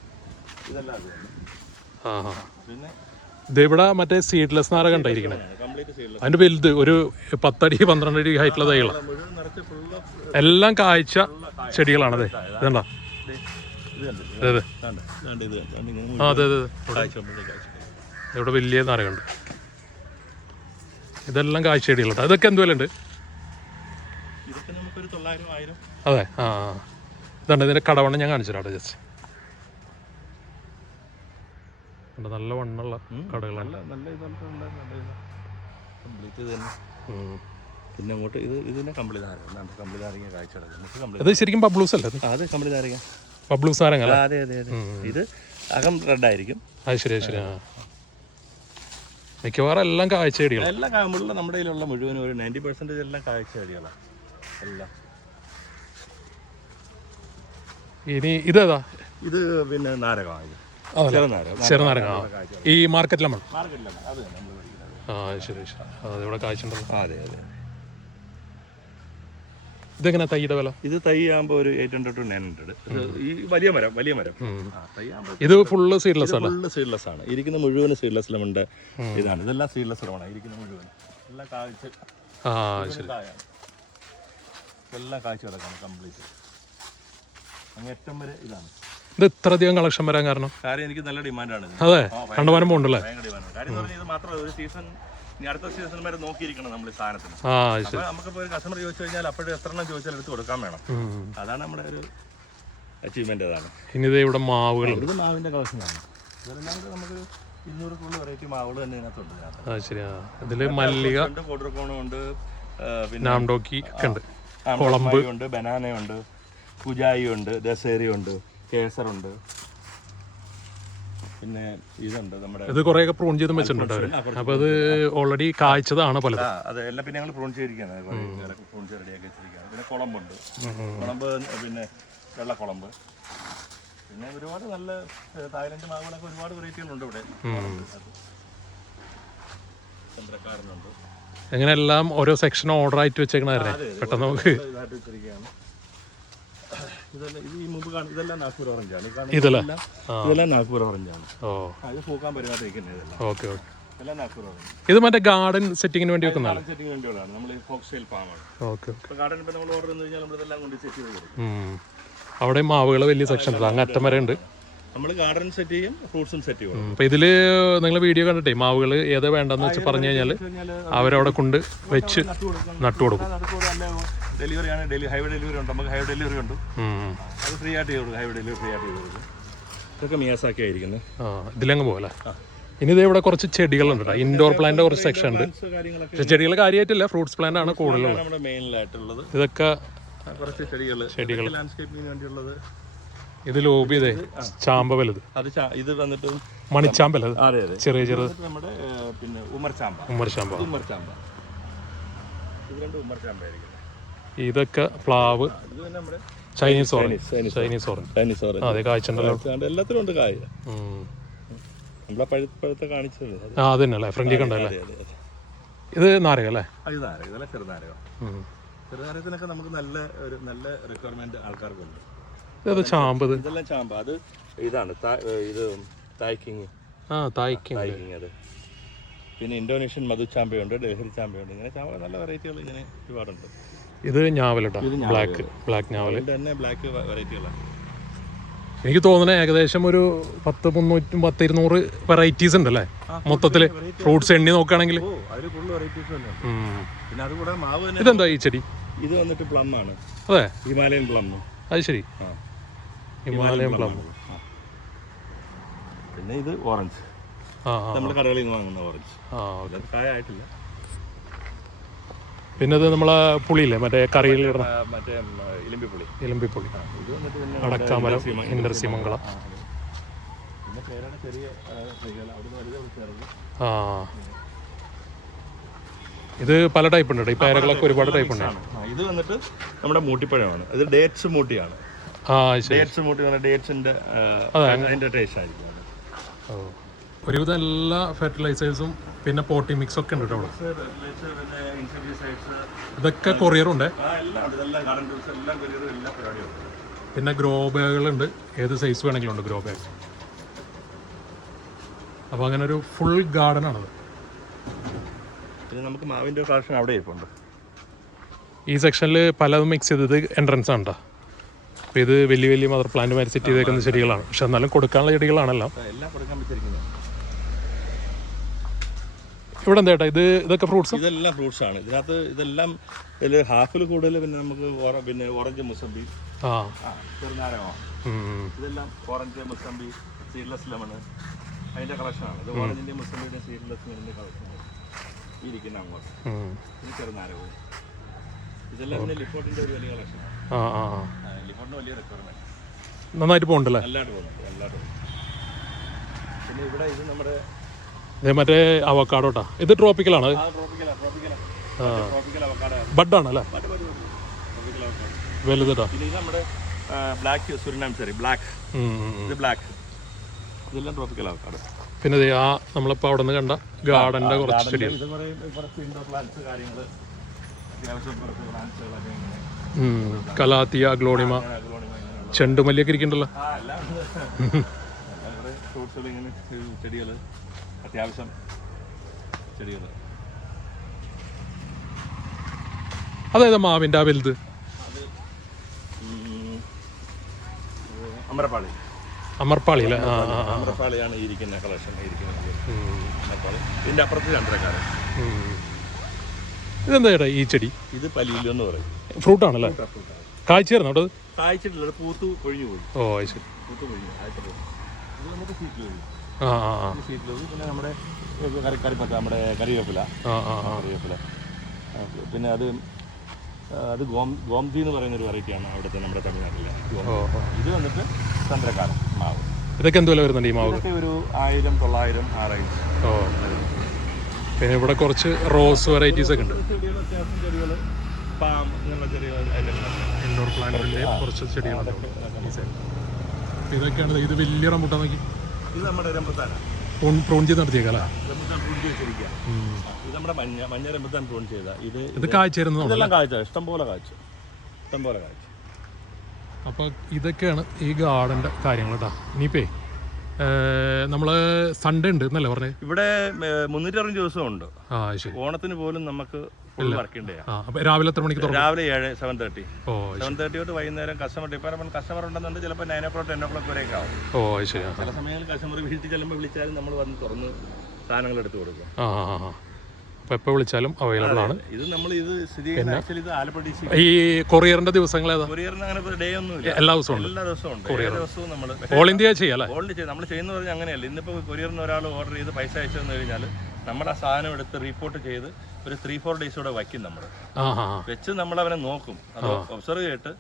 ഇതെല്ലാം അത് ആ ആ. പിന്നെ ഇത് ഇവിടെ മറ്റേ സീഡ്ലെസ് നാറ ഉണ്ടായിരിക്കണേ അതിന്റെ വലുത് ഒരു പത്തടി പന്ത്രണ്ട് അടി ഹൈറ്റുള്ള തൈകളാണ് എല്ലാം കാഴ്ച ചെടികളാണത്. ഇതുണ്ടോ? അതെ അതെ. ഇവിടെ വലിയ നാരകമുണ്ട് ഇതെല്ലാം കാഴ്ച ചെടികളുണ്ട് അതൊക്കെ എന്ത് വില ഉണ്ട് അതെ ആ ഇതാണ് ഇതുണ്ട് ഇതിന്റെ കടവണ്ണം ഞാൻ കാണിച്ചു തരാം ജസ്റ്റ് നല്ല വണ്ണുള്ള കടകളാണ്. പിന്നെ അങ്ങോട്ട് ഇത് ഇതിനെ കമ്പിളി നാരങ്ങ. കമ്പിളി നാരങ്ങ കാഴ്ച കിടക്കുന്നത് കമ്പിളി ഇത് ശരിക്കും പബ്ലൂസ് അല്ലേ അത് കമ്പിളി നാരങ്ങ. ബബ്ലൂസ് നാരങ്ങ അതെ അതെ അതെ. ഇത് അകം റെഡ് ആയിരിക്കും അത് ശരി ശരി ആ. മിക്കവാറും എല്ലാം കായ്ച്ച എല്ലാം എല്ലാ കാമ്പുള്ള നമ്മുടെ കയ്യിലുള്ള മുഴുവൻ ഒരു നയന്റി പെർസെന്റേജ് എല്ലാം കാഴ്ച ചെടികളാണ് എല്ലാം. ഇനി ഇതേതാ? ഇത് പിന്നെ നാരകമാണ് ചെറുനാരങ്ങ. ഈ മാർക്കറ്റിലാണ് മാർക്കറ്റിലാണ് അത് ആ ശരി ശരി അതെ ഇവിടെ കാഴ്ച ഉണ്ടല്ലോ അതെ അതെ. ഇതെങ്ങനെ തൈയുടെ വില? ഇത് തൈ ആകുമ്പോൾ ഒരു eight hundred to nine hundred ഈ വലിയ മരം വലിയ മരം. തൈ ഇത് ഫുള്ള് സീഡ്ലെസ് ആണ്. ഫുള്ള് സീഡ്ലെസ് ആണ്. ഇരിക്കുന്ന മുഴുവൻ സീഡ്ലെസ് ലെമണിന്റെ ഇതാണ്. ഇതെല്ലാം സീഡ്ലെസ് ആണ് ഇരിക്കുന്ന മുഴുവൻ എല്ലാം കാഴ്ച ആ ശരി. എല്ലാം കാഴ്ച കിടക്കാണ് കംപ്ലീറ്റ് അങ്ങേറ്റം വരെ ഇതാണ്. ഇത് ഇത്ര അധികം കളക്ഷൻ വരാൻ കാരണം? കാര്യം എനിക്ക് നല്ല ഡിമാൻഡാണ് അതെ. ഭയങ്കര ഡിമാൻഡ് കാര്യം ഇത് മാത്രമല്ല ഒരു സീസൺ ഇനി അടുത്ത സീസൺ വരെ നോക്കിയിരിക്കണം നമ്മൾ ഈ സാധനത്തിന്. ആ ശരി. അപ്പൊ നമുക്കിപ്പോൾ ഒരു കസ്റ്റമർ ചോദിച്ചു കഴിഞ്ഞാൽ അപ്പോഴും എത്ര എണ്ണം ചോദിച്ചാൽ എടുത്ത് കൊടുക്കാൻ വേണം. അതാണ് നമ്മുടെ ഒരു അച്ചീവ്മെന്റ് അതാണ് ഇനി ഇവിടെ മാവുകൾ ഇത് മാവിന്റെ കളക്ഷനാണ് ഇതെല്ലാം നമുക്ക് ഇരുന്നൂറ് കൂടുതൽ വെറൈറ്റി മാവുകൾ തന്നെ ഇതിനകത്തുണ്ട്. ഇതിൽ മല്ലിക ഉണ്ട് പിന്നെ നാംഡോക്കി ഒക്കെ ഉണ്ട്. കുളമ്പ്. ഉണ്ട് ബനാനയുണ്ട് കുജായി ഉണ്ട് ദസേരി ഉണ്ട് കേസറുണ്ട്. പിന്നെ ഇതുണ്ട് നമ്മുടെ ഇത് കുറേയൊക്കെ പ്രൂൺ ചെയ്ത് വെച്ചിട്ടുണ്ട് അവർ. അപ്പൊ അത് ഓൾറെഡി കായ്ച്ചതാണ് പലതും. അതെ എല്ലാം പിന്നെ ഞങ്ങൾ പ്രൂൺ ചെയ്തിരിക്കുകയാണ്. പ്രൂൺ ചെയ്ത് റെഡിയാക്കി വെച്ചിരിക്കുകയാണ്. പിന്നെ കുളമ്പുണ്ട്. കുളമ്പ് പിന്നെ വെള്ളക്കുളമ്പ്. പിന്നെ ഒരുപാട് നല്ല തായ്ലൻഡ് മാവുകളൊക്കെ ഒരുപാട് വെറൈറ്റികളുണ്ട് ഇവിടെ. ചന്ദ്രക്കാരനുണ്ട്. എങ്ങനെ എല്ലാം ഓരോ സെക്ഷൻ ഓർഡർ ആയിട്ട് വെച്ചേക്കണല്ലേ പെട്ടെന്ന് നമുക്ക് ഇതെല്ലാം ഇത് ഈ മുമ്പ് കാണും ഇതെല്ലാം നാഗ്പൂർ ഓറഞ്ചാണ് ഇതെല്ലാം? ഇതെല്ലാം നാഗ്പൂർ ഓറഞ്ചാണ് ഓ. ആ, ഇത് പൂക്കാൻ പരിപാടി വയ്ക്കുന്നത് ഇതെല്ലാം. Okay okay. എല്ലാം നാഗ്പൂർ ഓറഞ്ച് ഇത് മറ്റേ ഗാർഡൻ സെറ്റിങ്ങിന് വേണ്ടി വെക്കുന്നതാണ് സെറ്റിംഗ് വേണ്ടിയുള്ളതാണ്. നമ്മൾ ഫോക്സ് പാമാണ് ഓക്കെ ഗാർഡൻ നമ്മൾ ഓർഡർ എന്ന് കഴിഞ്ഞാൽ നമ്മളിതെല്ലാം കൊണ്ട് സെറ്റ് ചെയ്ത് കൊടുക്കും. അവിടെ മാവുകൾ വലിയ സെക്ഷൻ ഉണ്ട് അങ്ങ് അറ്റം വരെ ഉണ്ട്. നമ്മൾ ഗാർഡൻ സെറ്റ് ചെയ്യും ഫ്രൂട്ട്സും സെറ്റ് ചെയ്യും അപ്പൊ ഇതിൽ നിങ്ങൾ വീഡിയോ കണ്ടിട്ടേ മാവുകൾ ഏതാ വേണ്ടെന്ന് വെച്ച് പറഞ്ഞു കഴിഞ്ഞാൽ അവരവിടെ കൊണ്ട് വെച്ച് നട്ടു കൊടുക്കും. ഡെലിവറി ആണ് ഡെലി ഹൈവേ ഡെലിവറി ഉണ്ട്. നമുക്ക് ഹൈവേ ഡെലിവറി ഉണ്ട്. അത് ഫ്രീ ആയിട്ട് ചെയ്ത് ഹൈവേ ഡെലിവറി ഫ്രീ ആയിട്ട് ചെയ്ത് കൊടുക്കും. ഇതൊക്കെ മിയാസാക്കി ആയിരിക്കുന്നത് ആ ഇതിലങ്ങ് പോകല്ലേ ഇനി ഇത് ഇവിടെ കുറച്ച് ചെടികളുണ്ട് ഇൻഡോർ പ്ലാന്റ് കുറച്ച് സെക്ഷൻ ഉണ്ട്. പക്ഷെ ചെടികൾ കാര്യമായിട്ടില്ല ഫ്രൂട്ട്സ് പ്ലാന്റ് ആണ് കൂടുതലുള്ളത്. ഇതൊക്കെ കുറച്ച് ചെടികൾ ചെടികൾ. ലാൻഡ്സ്കേപ്പിങ്ങിന് വേണ്ടിയുള്ളത്. ഇത് ലോബി ഇതേ ചാമ്പ വലുത് അത് ഇത് വന്നിട്ട് മണിച്ചാമ്പ അതെ. ചെറിയ ചെറിയ നമ്മുടെ പിന്നെ ഉമർ ചാമ്പ ഉമ്മർചാമ്പ ഉമ്മർചാമ്പ ഇത് ഉമ്മർചാമ്പ ഇത് രണ്ട് ഉമ്മർചാമ്പ ആയിരിക്കും. ഇതൊക്കെ പ്ലാവ് Chinese orange Chinese orange Chinese orange അതെ കാഴ്ചണ്ടല്ലോ എല്ലാത്തിലും ഉണ്ട് കായ്. ഉം. നമ്മളെ പഴുത്ത പഴുത്ത കാണിച്ചത്. ആ അത് തന്നെ അല്ലേ ഫ്രണ്ടിൽ കണ്ടല്ലേ ഇത് നാരക അല്ലേ? ഇത് ചെറുനാരകം. ചെറുനാരകത്തിനൊക്കെ നമുക്ക് നല്ല ഒരു നല്ല റിക്വയർമെന്റ് ആൾക്കാർക്കുണ്ട്. ഇത് ചാമ്പ് ഇത്. ഇതെല്ലാം ചാമ്പ. അത് ഇതാണ് ഇത് തായ്ക്കിങ് ആ തായ്ക്ക് തായ്ക്കിങ് അത്. പിന്നെ ഇന്തോനേഷ്യൻ മധു ചാമ്പയുണ്ട് ഡൽഹി ചാമ്പയുണ്ട്. ഇങ്ങനെ ചാമ്പ നല്ല വെറൈറ്റികൾ ഇങ്ങനെ ഒരുപാടുണ്ട്. ഇത് ഞാവലട്ടോ ബ്ലാക്ക് ബ്ലാക്ക് ഞാവൽ എനിക്ക് തോന്നണേ ഏകദേശം ഒരു പത്ത് മുന്നൂറ്റും പത്ത് ഇരുന്നൂറ് വെറൈറ്റീസ് ഉണ്ട് അല്ലേ മൊത്തത്തിൽ ഫ്രൂട്ട്സ് എണ്ണി നോക്കുകയാണെങ്കിൽ. ഇതെന്താ ഈ ചെടി? ഇത് വന്നിട്ട് പ്ലം ആണ്. അതെ. ഹിമാലയൻ പ്ലം അത് ശരി. ഹിമാലയൻ പ്ലം പിന്നെ ഇത് ഓറഞ്ച് നമ്മൾ കടകളിൽ നിന്ന് വാങ്ങുന്ന ഓറഞ്ച് ആ കായ ആയിട്ടില്ല പിന്നെ ഇത് നമ്മളെ പുളിയില്ലേ? മറ്റേ കറിയിൽ ഇടുന്ന മറ്റേ ഇലിമ്പിപ്പുളി. അടക്കാമരം ഇൻഡർസീമ- ഇൻഡർസിമംഗളം ആ, അതെ. ഇത് പല ടൈപ്പ് ഉണ്ട്. ഈ പേരകളൊക്കെ ഒരുപാട് ടൈപ്പ് ഉണ്ട്. ഇത് വന്നിട്ട് നമ്മുടെ മൂട്ടിപ്പഴമാണ്. ഇത് ഡേറ്റ്സ് മൂട്ടിയാണ്. ഡേറ്റ്സ് മൂട്ടി ഡേറ്റ്സിന്റെ അതിന്റെ ടേസ്റ്റ് ആയിരിക്കും ഓ. ഒരുവിധം എല്ലാ ഫെർട്ടിലൈസേഴ്സും പിന്നെ പോട്ടി മിക്സ് ഒക്കെ ഉണ്ട് അവിടെ ഇതൊക്കെ കൊറിയറുണ്ട് പിന്നെ ഗ്രോ ബാഗുകളുണ്ട് ഏത് സൈസ് വേണമെങ്കിലും ഉണ്ട് ഗ്രോ ബാഗ് അപ്പോൾ അങ്ങനെ ഒരു ഫുൾ ഗാർഡൻ ആണത്. പിന്നെ നമുക്ക് മാവിന്റെ കളക്ഷൻ അവിടെ ഇരിപ്പുണ്ട്. ഈ സെക്ഷനിൽ പലതും മിക്സ് ചെയ്തത് എൻട്രൻസ് ആണ് കേട്ടോ അപ്പോൾ ഇത് വലിയ വലിയ മദർ പ്ലാന്റ് മാരി സെറ്റ് ചെയ്തേക്കുന്ന ചെടികളാണ്. പക്ഷെ എന്നാലും കൊടുക്കാനുള്ള ചെടികളാണല്ലോ എല്ലാം. കൊടുക്കാൻ പറ്റിയിരിക്കുന്നത് ഇവിടെ എന്താ ചേട്ടാ ഇത് ഇതൊക്കെ ഫ്രൂട്ട്സ് ഇതെല്ലാം ഫ്രൂട്ട്സ് ആണ്. ഇതിനകത്ത് ഇതെല്ലാം ഇതിൽ ഹാഫിൽ കൂടുതൽ പിന്നെ നമുക്ക് പിന്നെ ഓറഞ്ച് മുസമ്പി. ആ. ആ ഇതെല്ലാം ഓറഞ്ച് മുസമ്പി സീഡ്ലെസ് ലെമൺ അതിന്റെ കളക്ഷനാണ് ഇത് ഓറഞ്ചിന്റെ മുസംബിയുടെ സീഡ്ലെസ് ലെമണിന്റെ കളക്ഷൻ ഈ ഇരിക്കുന്ന അങ്ങോട്ട്. ഇത് ചെറുനാരകവും ഇതെല്ലാം പിന്നെ ലിപ്പോട്ടിന്റെ ഒരു വലിയ കളക്ഷനാണ്. ലിപ്പോട്ടിന് വലിയ റിക്വയർമെന്റ് നന്നായിട്ട് പോകുന്നുണ്ടല്ലേ നല്ലതായിട്ട് പോകുന്നുണ്ട് പോകുന്നുണ്ട് പിന്നെ ഇവിടെ ഇത് നമ്മുടെ ഇത് മറ്റേ അവക്കാടോ ഇത് ട്രോപ്പിക്കലാണ് ബഡാണ് അല്ലേ? വലുത് ബ്ലാക്ക് സുരിനാം ബ്ലാക്ക് ഉം. ഇത് ബ്ലാക്ക് ഇതെല്ലാം ട്രോപ്പിക്കൽ ആൾക്കാർ പിന്നെ ആ നമ്മളിപ്പോൾ അവിടെ നിന്ന് കണ്ട ഗാർഡന്റെ കുറച്ച് ചെടികൾ. കലാത്തിയ ഗ്ലോണിമ ചെണ്ടുമല്ലിയൊക്കെ ഇരിക്കണ്ടല്ലോ. ചെടികൾ അത്യാവശ്യം ചെടികൾ അതായത് മാവിന്റെ ആ വലുത്? അമരപ്പാളി. അമർപ്പാളി അല്ലേ? ആ ആ ആ അമരപ്പാളിയാണ് ഈ ഇരിക്കുന്ന കളക്ഷൻ ഇരിക്കുന്നത് ഇതിന്റെ അപ്പുറത്ത് ചന്ദ്രക്കാരൻ ഉം. ഇതെന്താ ചേട്ടാ ഈ ചെടി? ഇത് പലിയില്ലെന്ന് പറയും. ഫ്രൂട്ടാണല്ലേ? കായ്ച്ചേർന്നു അവിടെ? കായ്ച്ചിട്ടില്ല പൂത്തു കൊഴിഞ്ഞു പോയി. ഓ ശരി. പൂത്തു കൊഴിഞ്ഞു ആയിട്ട് ഇത് നമുക്ക് സീറ്റിൽ കഴിയും ആ ആ ആ. സീറ്റിൽ പിന്നെ നമ്മുടെ കറി കറിപ്പത്ത നമ്മുടെ കറിവേപ്പില ആ ആ ആ. കറിവേപ്പില പിന്നെ അത് അത് ഗോം ഗോംതി എന്ന് പറയുന്ന ഒരു വെറൈറ്റിയാണ് അവിടുത്തെ നമ്മുടെ തമിഴ്നാട്ടിലെ. ഇത് വന്നിട്ട് ചന്ദ്രക്കാരൻ മാവ്. ഇതൊക്കെ എന്തോ വരുന്നുണ്ട് ഈ മാവ്? ഇതൊക്കെ ഒരു ആയിരം തൊള്ളായിരം ആറായിരം. ഓ. പിന്നെ ഇവിടെ കുറച്ച് റോസ് വെറൈറ്റീസ് ഒക്കെ ഉണ്ട്. ചെടികൾ പാം ഇങ്ങനെയുള്ള ചെടികൾ ഇൻഡോർ പ്ലാന്റിന്റെ കുറച്ച് ചെടികളുണ്ട് ഇതൊക്കെയാണ് ഇത് വലിയ റംബൂട്ടാൻ നോക്കി. ഇത് നമ്മുടെ പ്രൂൺ ചെയ്ത് നടത്തിയേക്കല്ലേ റംബത്താൻ പ്രൂൺ ചെയ്തിരിക്കുക ഇത് നമ്മുടെ മഞ്ഞ മഞ്ഞ രമ്പത്താൻ പ്രൂൺ ചെയ്ത. ഇത് ഇത് ഇതെല്ലാം കാഴ്ച ഇഷ്ടം പോലെ കാഴ്ച. ഇഷ്ടം പോലെ കാഴ്ച. അപ്പോൾ ഇതൊക്കെയാണ് ഈ ഗാർഡന്റെ കാര്യങ്ങൾ കേട്ടോ ഇനിയിപ്പേ നമ്മൾ സൺഡേ ഉണ്ട് എന്നല്ലേ പറഞ്ഞത് ഇവിടെ മുന്നൂറ്റി അറുപത് ദിവസം ഉണ്ട് ആ ശരി. ഓണത്തിന് പോലും നമുക്ക് രാവിലെ എത്ര മണിക്ക് രാവിലെ ഏഴ് സെവൻ തേർട്ടി ഓ സെവൻ തേർട്ടി തൊട്ട് വൈകുന്നേരം കസ്റ്റമർ ഡിപ്പാർട്ട്മെന്റ് കസ്റ്റമർ ഉണ്ടെന്നുണ്ട് ചിലപ്പോൾ nine o'clock ten o'clock വരെയൊക്കെ ആവും. ഓ ശരി. ചില സമയങ്ങളിൽ കസ്റ്റമർ വീട്ടിൽ ചെല്ലുമ്പോൾ വിളിച്ചാലും നമ്മൾ വന്ന് തുറന്ന് സാധനങ്ങൾ എടുത്തു കൊടുക്കും ആ ആ ആ. അപ്പോൾ എപ്പോൾ വിളിച്ചാലും അവൈലബിൾ ആണ്. ഇത് നമ്മൾ ഇത് സ്ഥിതി ഇത് ആലപ്പുഴ ഈ കൊറിയറിന്റെ ദിവസങ്ങൾ ഏതാ? കൊറിയറിന് അങ്ങനെ ഡേ എല്ലാ ദിവസവും ഉണ്ട്. എല്ലാ ദിവസവും ഉണ്ട്. കൊറിയർ ദിവസവും നമ്മൾ ഓൾ ഇന്ത്യ ചെയ്യല്ലേ ഓൾ ഇന്ത്യ നമ്മൾ ചെയ്യുന്ന പറഞ്ഞാൽ അങ്ങനെയല്ല. ഇന്നിപ്പോൾ കൊറിയറിന് ഒരാൾ ഓർഡർ ചെയ്ത് പൈസ അയച്ചു തന്നു കഴിഞ്ഞാൽ നമ്മുടെ ആ സാധനം എടുത്ത് റിപ്പോർട്ട് ചെയ്ത് ഒരു ത്രീ ഫോർ ഡേയ്സ് കൂടെ വയ്ക്കും നമ്മൾ. വെച്ച് നമ്മൾ അവനെ നോക്കും. അത് ഒബ്സർവ് ചെയ്തിട്ട്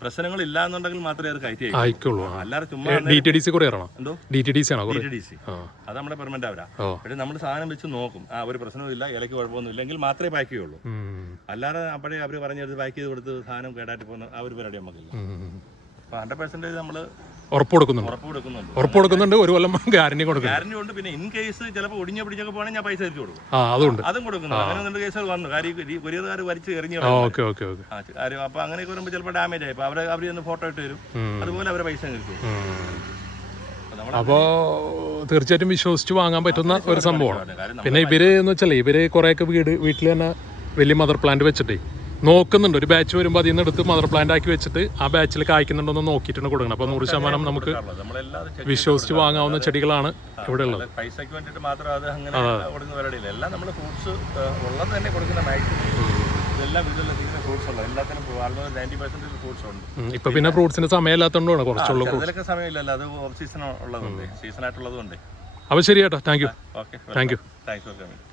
പ്രശ്നങ്ങൾ ഇല്ല എന്നുണ്ടെങ്കിൽ മാത്രമേ അത് കയറ്റി ആയിക്കുള്ളൂ ആയിക്കോളൂ അല്ലാതെ ചുമ്മാ ഡി ടി ഡി സി കൊറിയറാണോ എന്തോ? ഡി ടി ഡി സി ആണോ? ഡി സി അത് നമ്മുടെ പെർമനന്റ് ആവരാ പക്ഷേ നമ്മൾ സാധനം വെച്ച് നോക്കും. ആ ഒരു പ്രശ്നവും ഇല്ല ഇലയ്ക്ക് കുഴപ്പമൊന്നും ഇല്ലെങ്കിൽ മാത്രമേ പാക്ക് ചെയ്യുള്ളൂ. അല്ലാതെ അപ്പോഴേ അവർ പറഞ്ഞത് പാക്ക് ചെയ്ത് കൊടുത്ത് സാധനം കേടായിട്ട് പോകുന്ന ആ ഒരു പരിപാടി നമുക്കില്ല. അപ്പൊ അപ്പോൾ ഹൺഡ്രഡ് പെർസെന്റേജ് നമ്മൾ ഉറപ്പ് കൊടുക്കുന്നുണ്ട്. ഉറപ്പ് കൊടുക്കുന്നുണ്ട്. ഉറപ്പ് കൊടുക്കുന്നുണ്ട് ഒരു കൊല്ലം ഗ്യാരണ്ടി കൊടുക്കും ഗ്യാരണ്ടി ഉണ്ട്. പിന്നെ ഇൻ കേസ് ചിലപ്പോൾ ഒടിഞ്ഞ പിടിച്ചൊക്കെ പോകണമെങ്കിൽ ഞാൻ പൈസ തിരിച്ചു കൊടുക്കും. ആ അതുണ്ട്. അതും കൊടുക്കുന്നു അങ്ങനെ രണ്ട് കേസുകൾ വന്നു. കാര്യം ഈ കൊറിയറുകാർ വലിച്ച് എറിഞ്ഞു ഓക്കെ ഓക്കെ ഓക്കെ. അപ്പൊ കാര്യം അപ്പോൾ അങ്ങനെയൊക്കെ വരുമ്പോൾ ചിലപ്പോൾ ഡാമേജ് ആയി. അവർ അവർ ഒന്ന് ഫോട്ടോ ഇട്ട് തരും. അതുപോലെ അവരെ പൈസ കിട്ടും. അപ്പോൾ തീർച്ചയായിട്ടും വിശ്വസിച്ച് വാങ്ങാൻ പറ്റുന്ന ഒരു സംഭവമാണ്. പിന്നെ ഇവർ എന്ന് വെച്ചാൽ ഇവർ കുറേയൊക്കെ വീട് വീട്ടിൽ തന്നെ വലിയ മദർ പ്ലാന്റ് വെച്ചിട്ടേ നോക്കുന്നുണ്ട്. ഒരു ബാച്ച് വരുമ്പോൾ അതിൽ നിന്ന് എടുത്ത് മദർ പ്ലാന്റ് ആക്കി വെച്ചിട്ട് ആ ബാച്ചിൽ കായ്ക്കുന്നുണ്ടോ എന്ന് നോക്കിയിട്ടാണ് കൊടുക്കണം അപ്പോൾ നൂറ് ശതമാനം നമുക്ക് വിശ്വസിച്ച് വാങ്ങാവുന്ന ചെടികളാണ് ഇവിടെ ഉള്ളത് പൈസയ്ക്ക് വേണ്ടിയിട്ട് മാത്രം അത് അങ്ങനെ എല്ലാം നമ്മൾ ഫ്രൂട്ട്സ് ഉള്ളത് തന്നെ കൊടുക്കുന്ന ഇപ്പൊ പിന്നെ ഫ്രൂട്ട്സിന്റെ സമയമില്ലാത്തതുകൊണ്ടാണ് കുറച്ചുള്ളത് അപ്പൊ സമയമില്ലല്ലോ അത് ഓഫ് സീസൺ ഉള്ളതുണ്ട്. സീസൺ ആയിട്ടുള്ളതുകൊണ്ട് അപ്പോൾ ശരി കേട്ടോ thank you thank you thanks for coming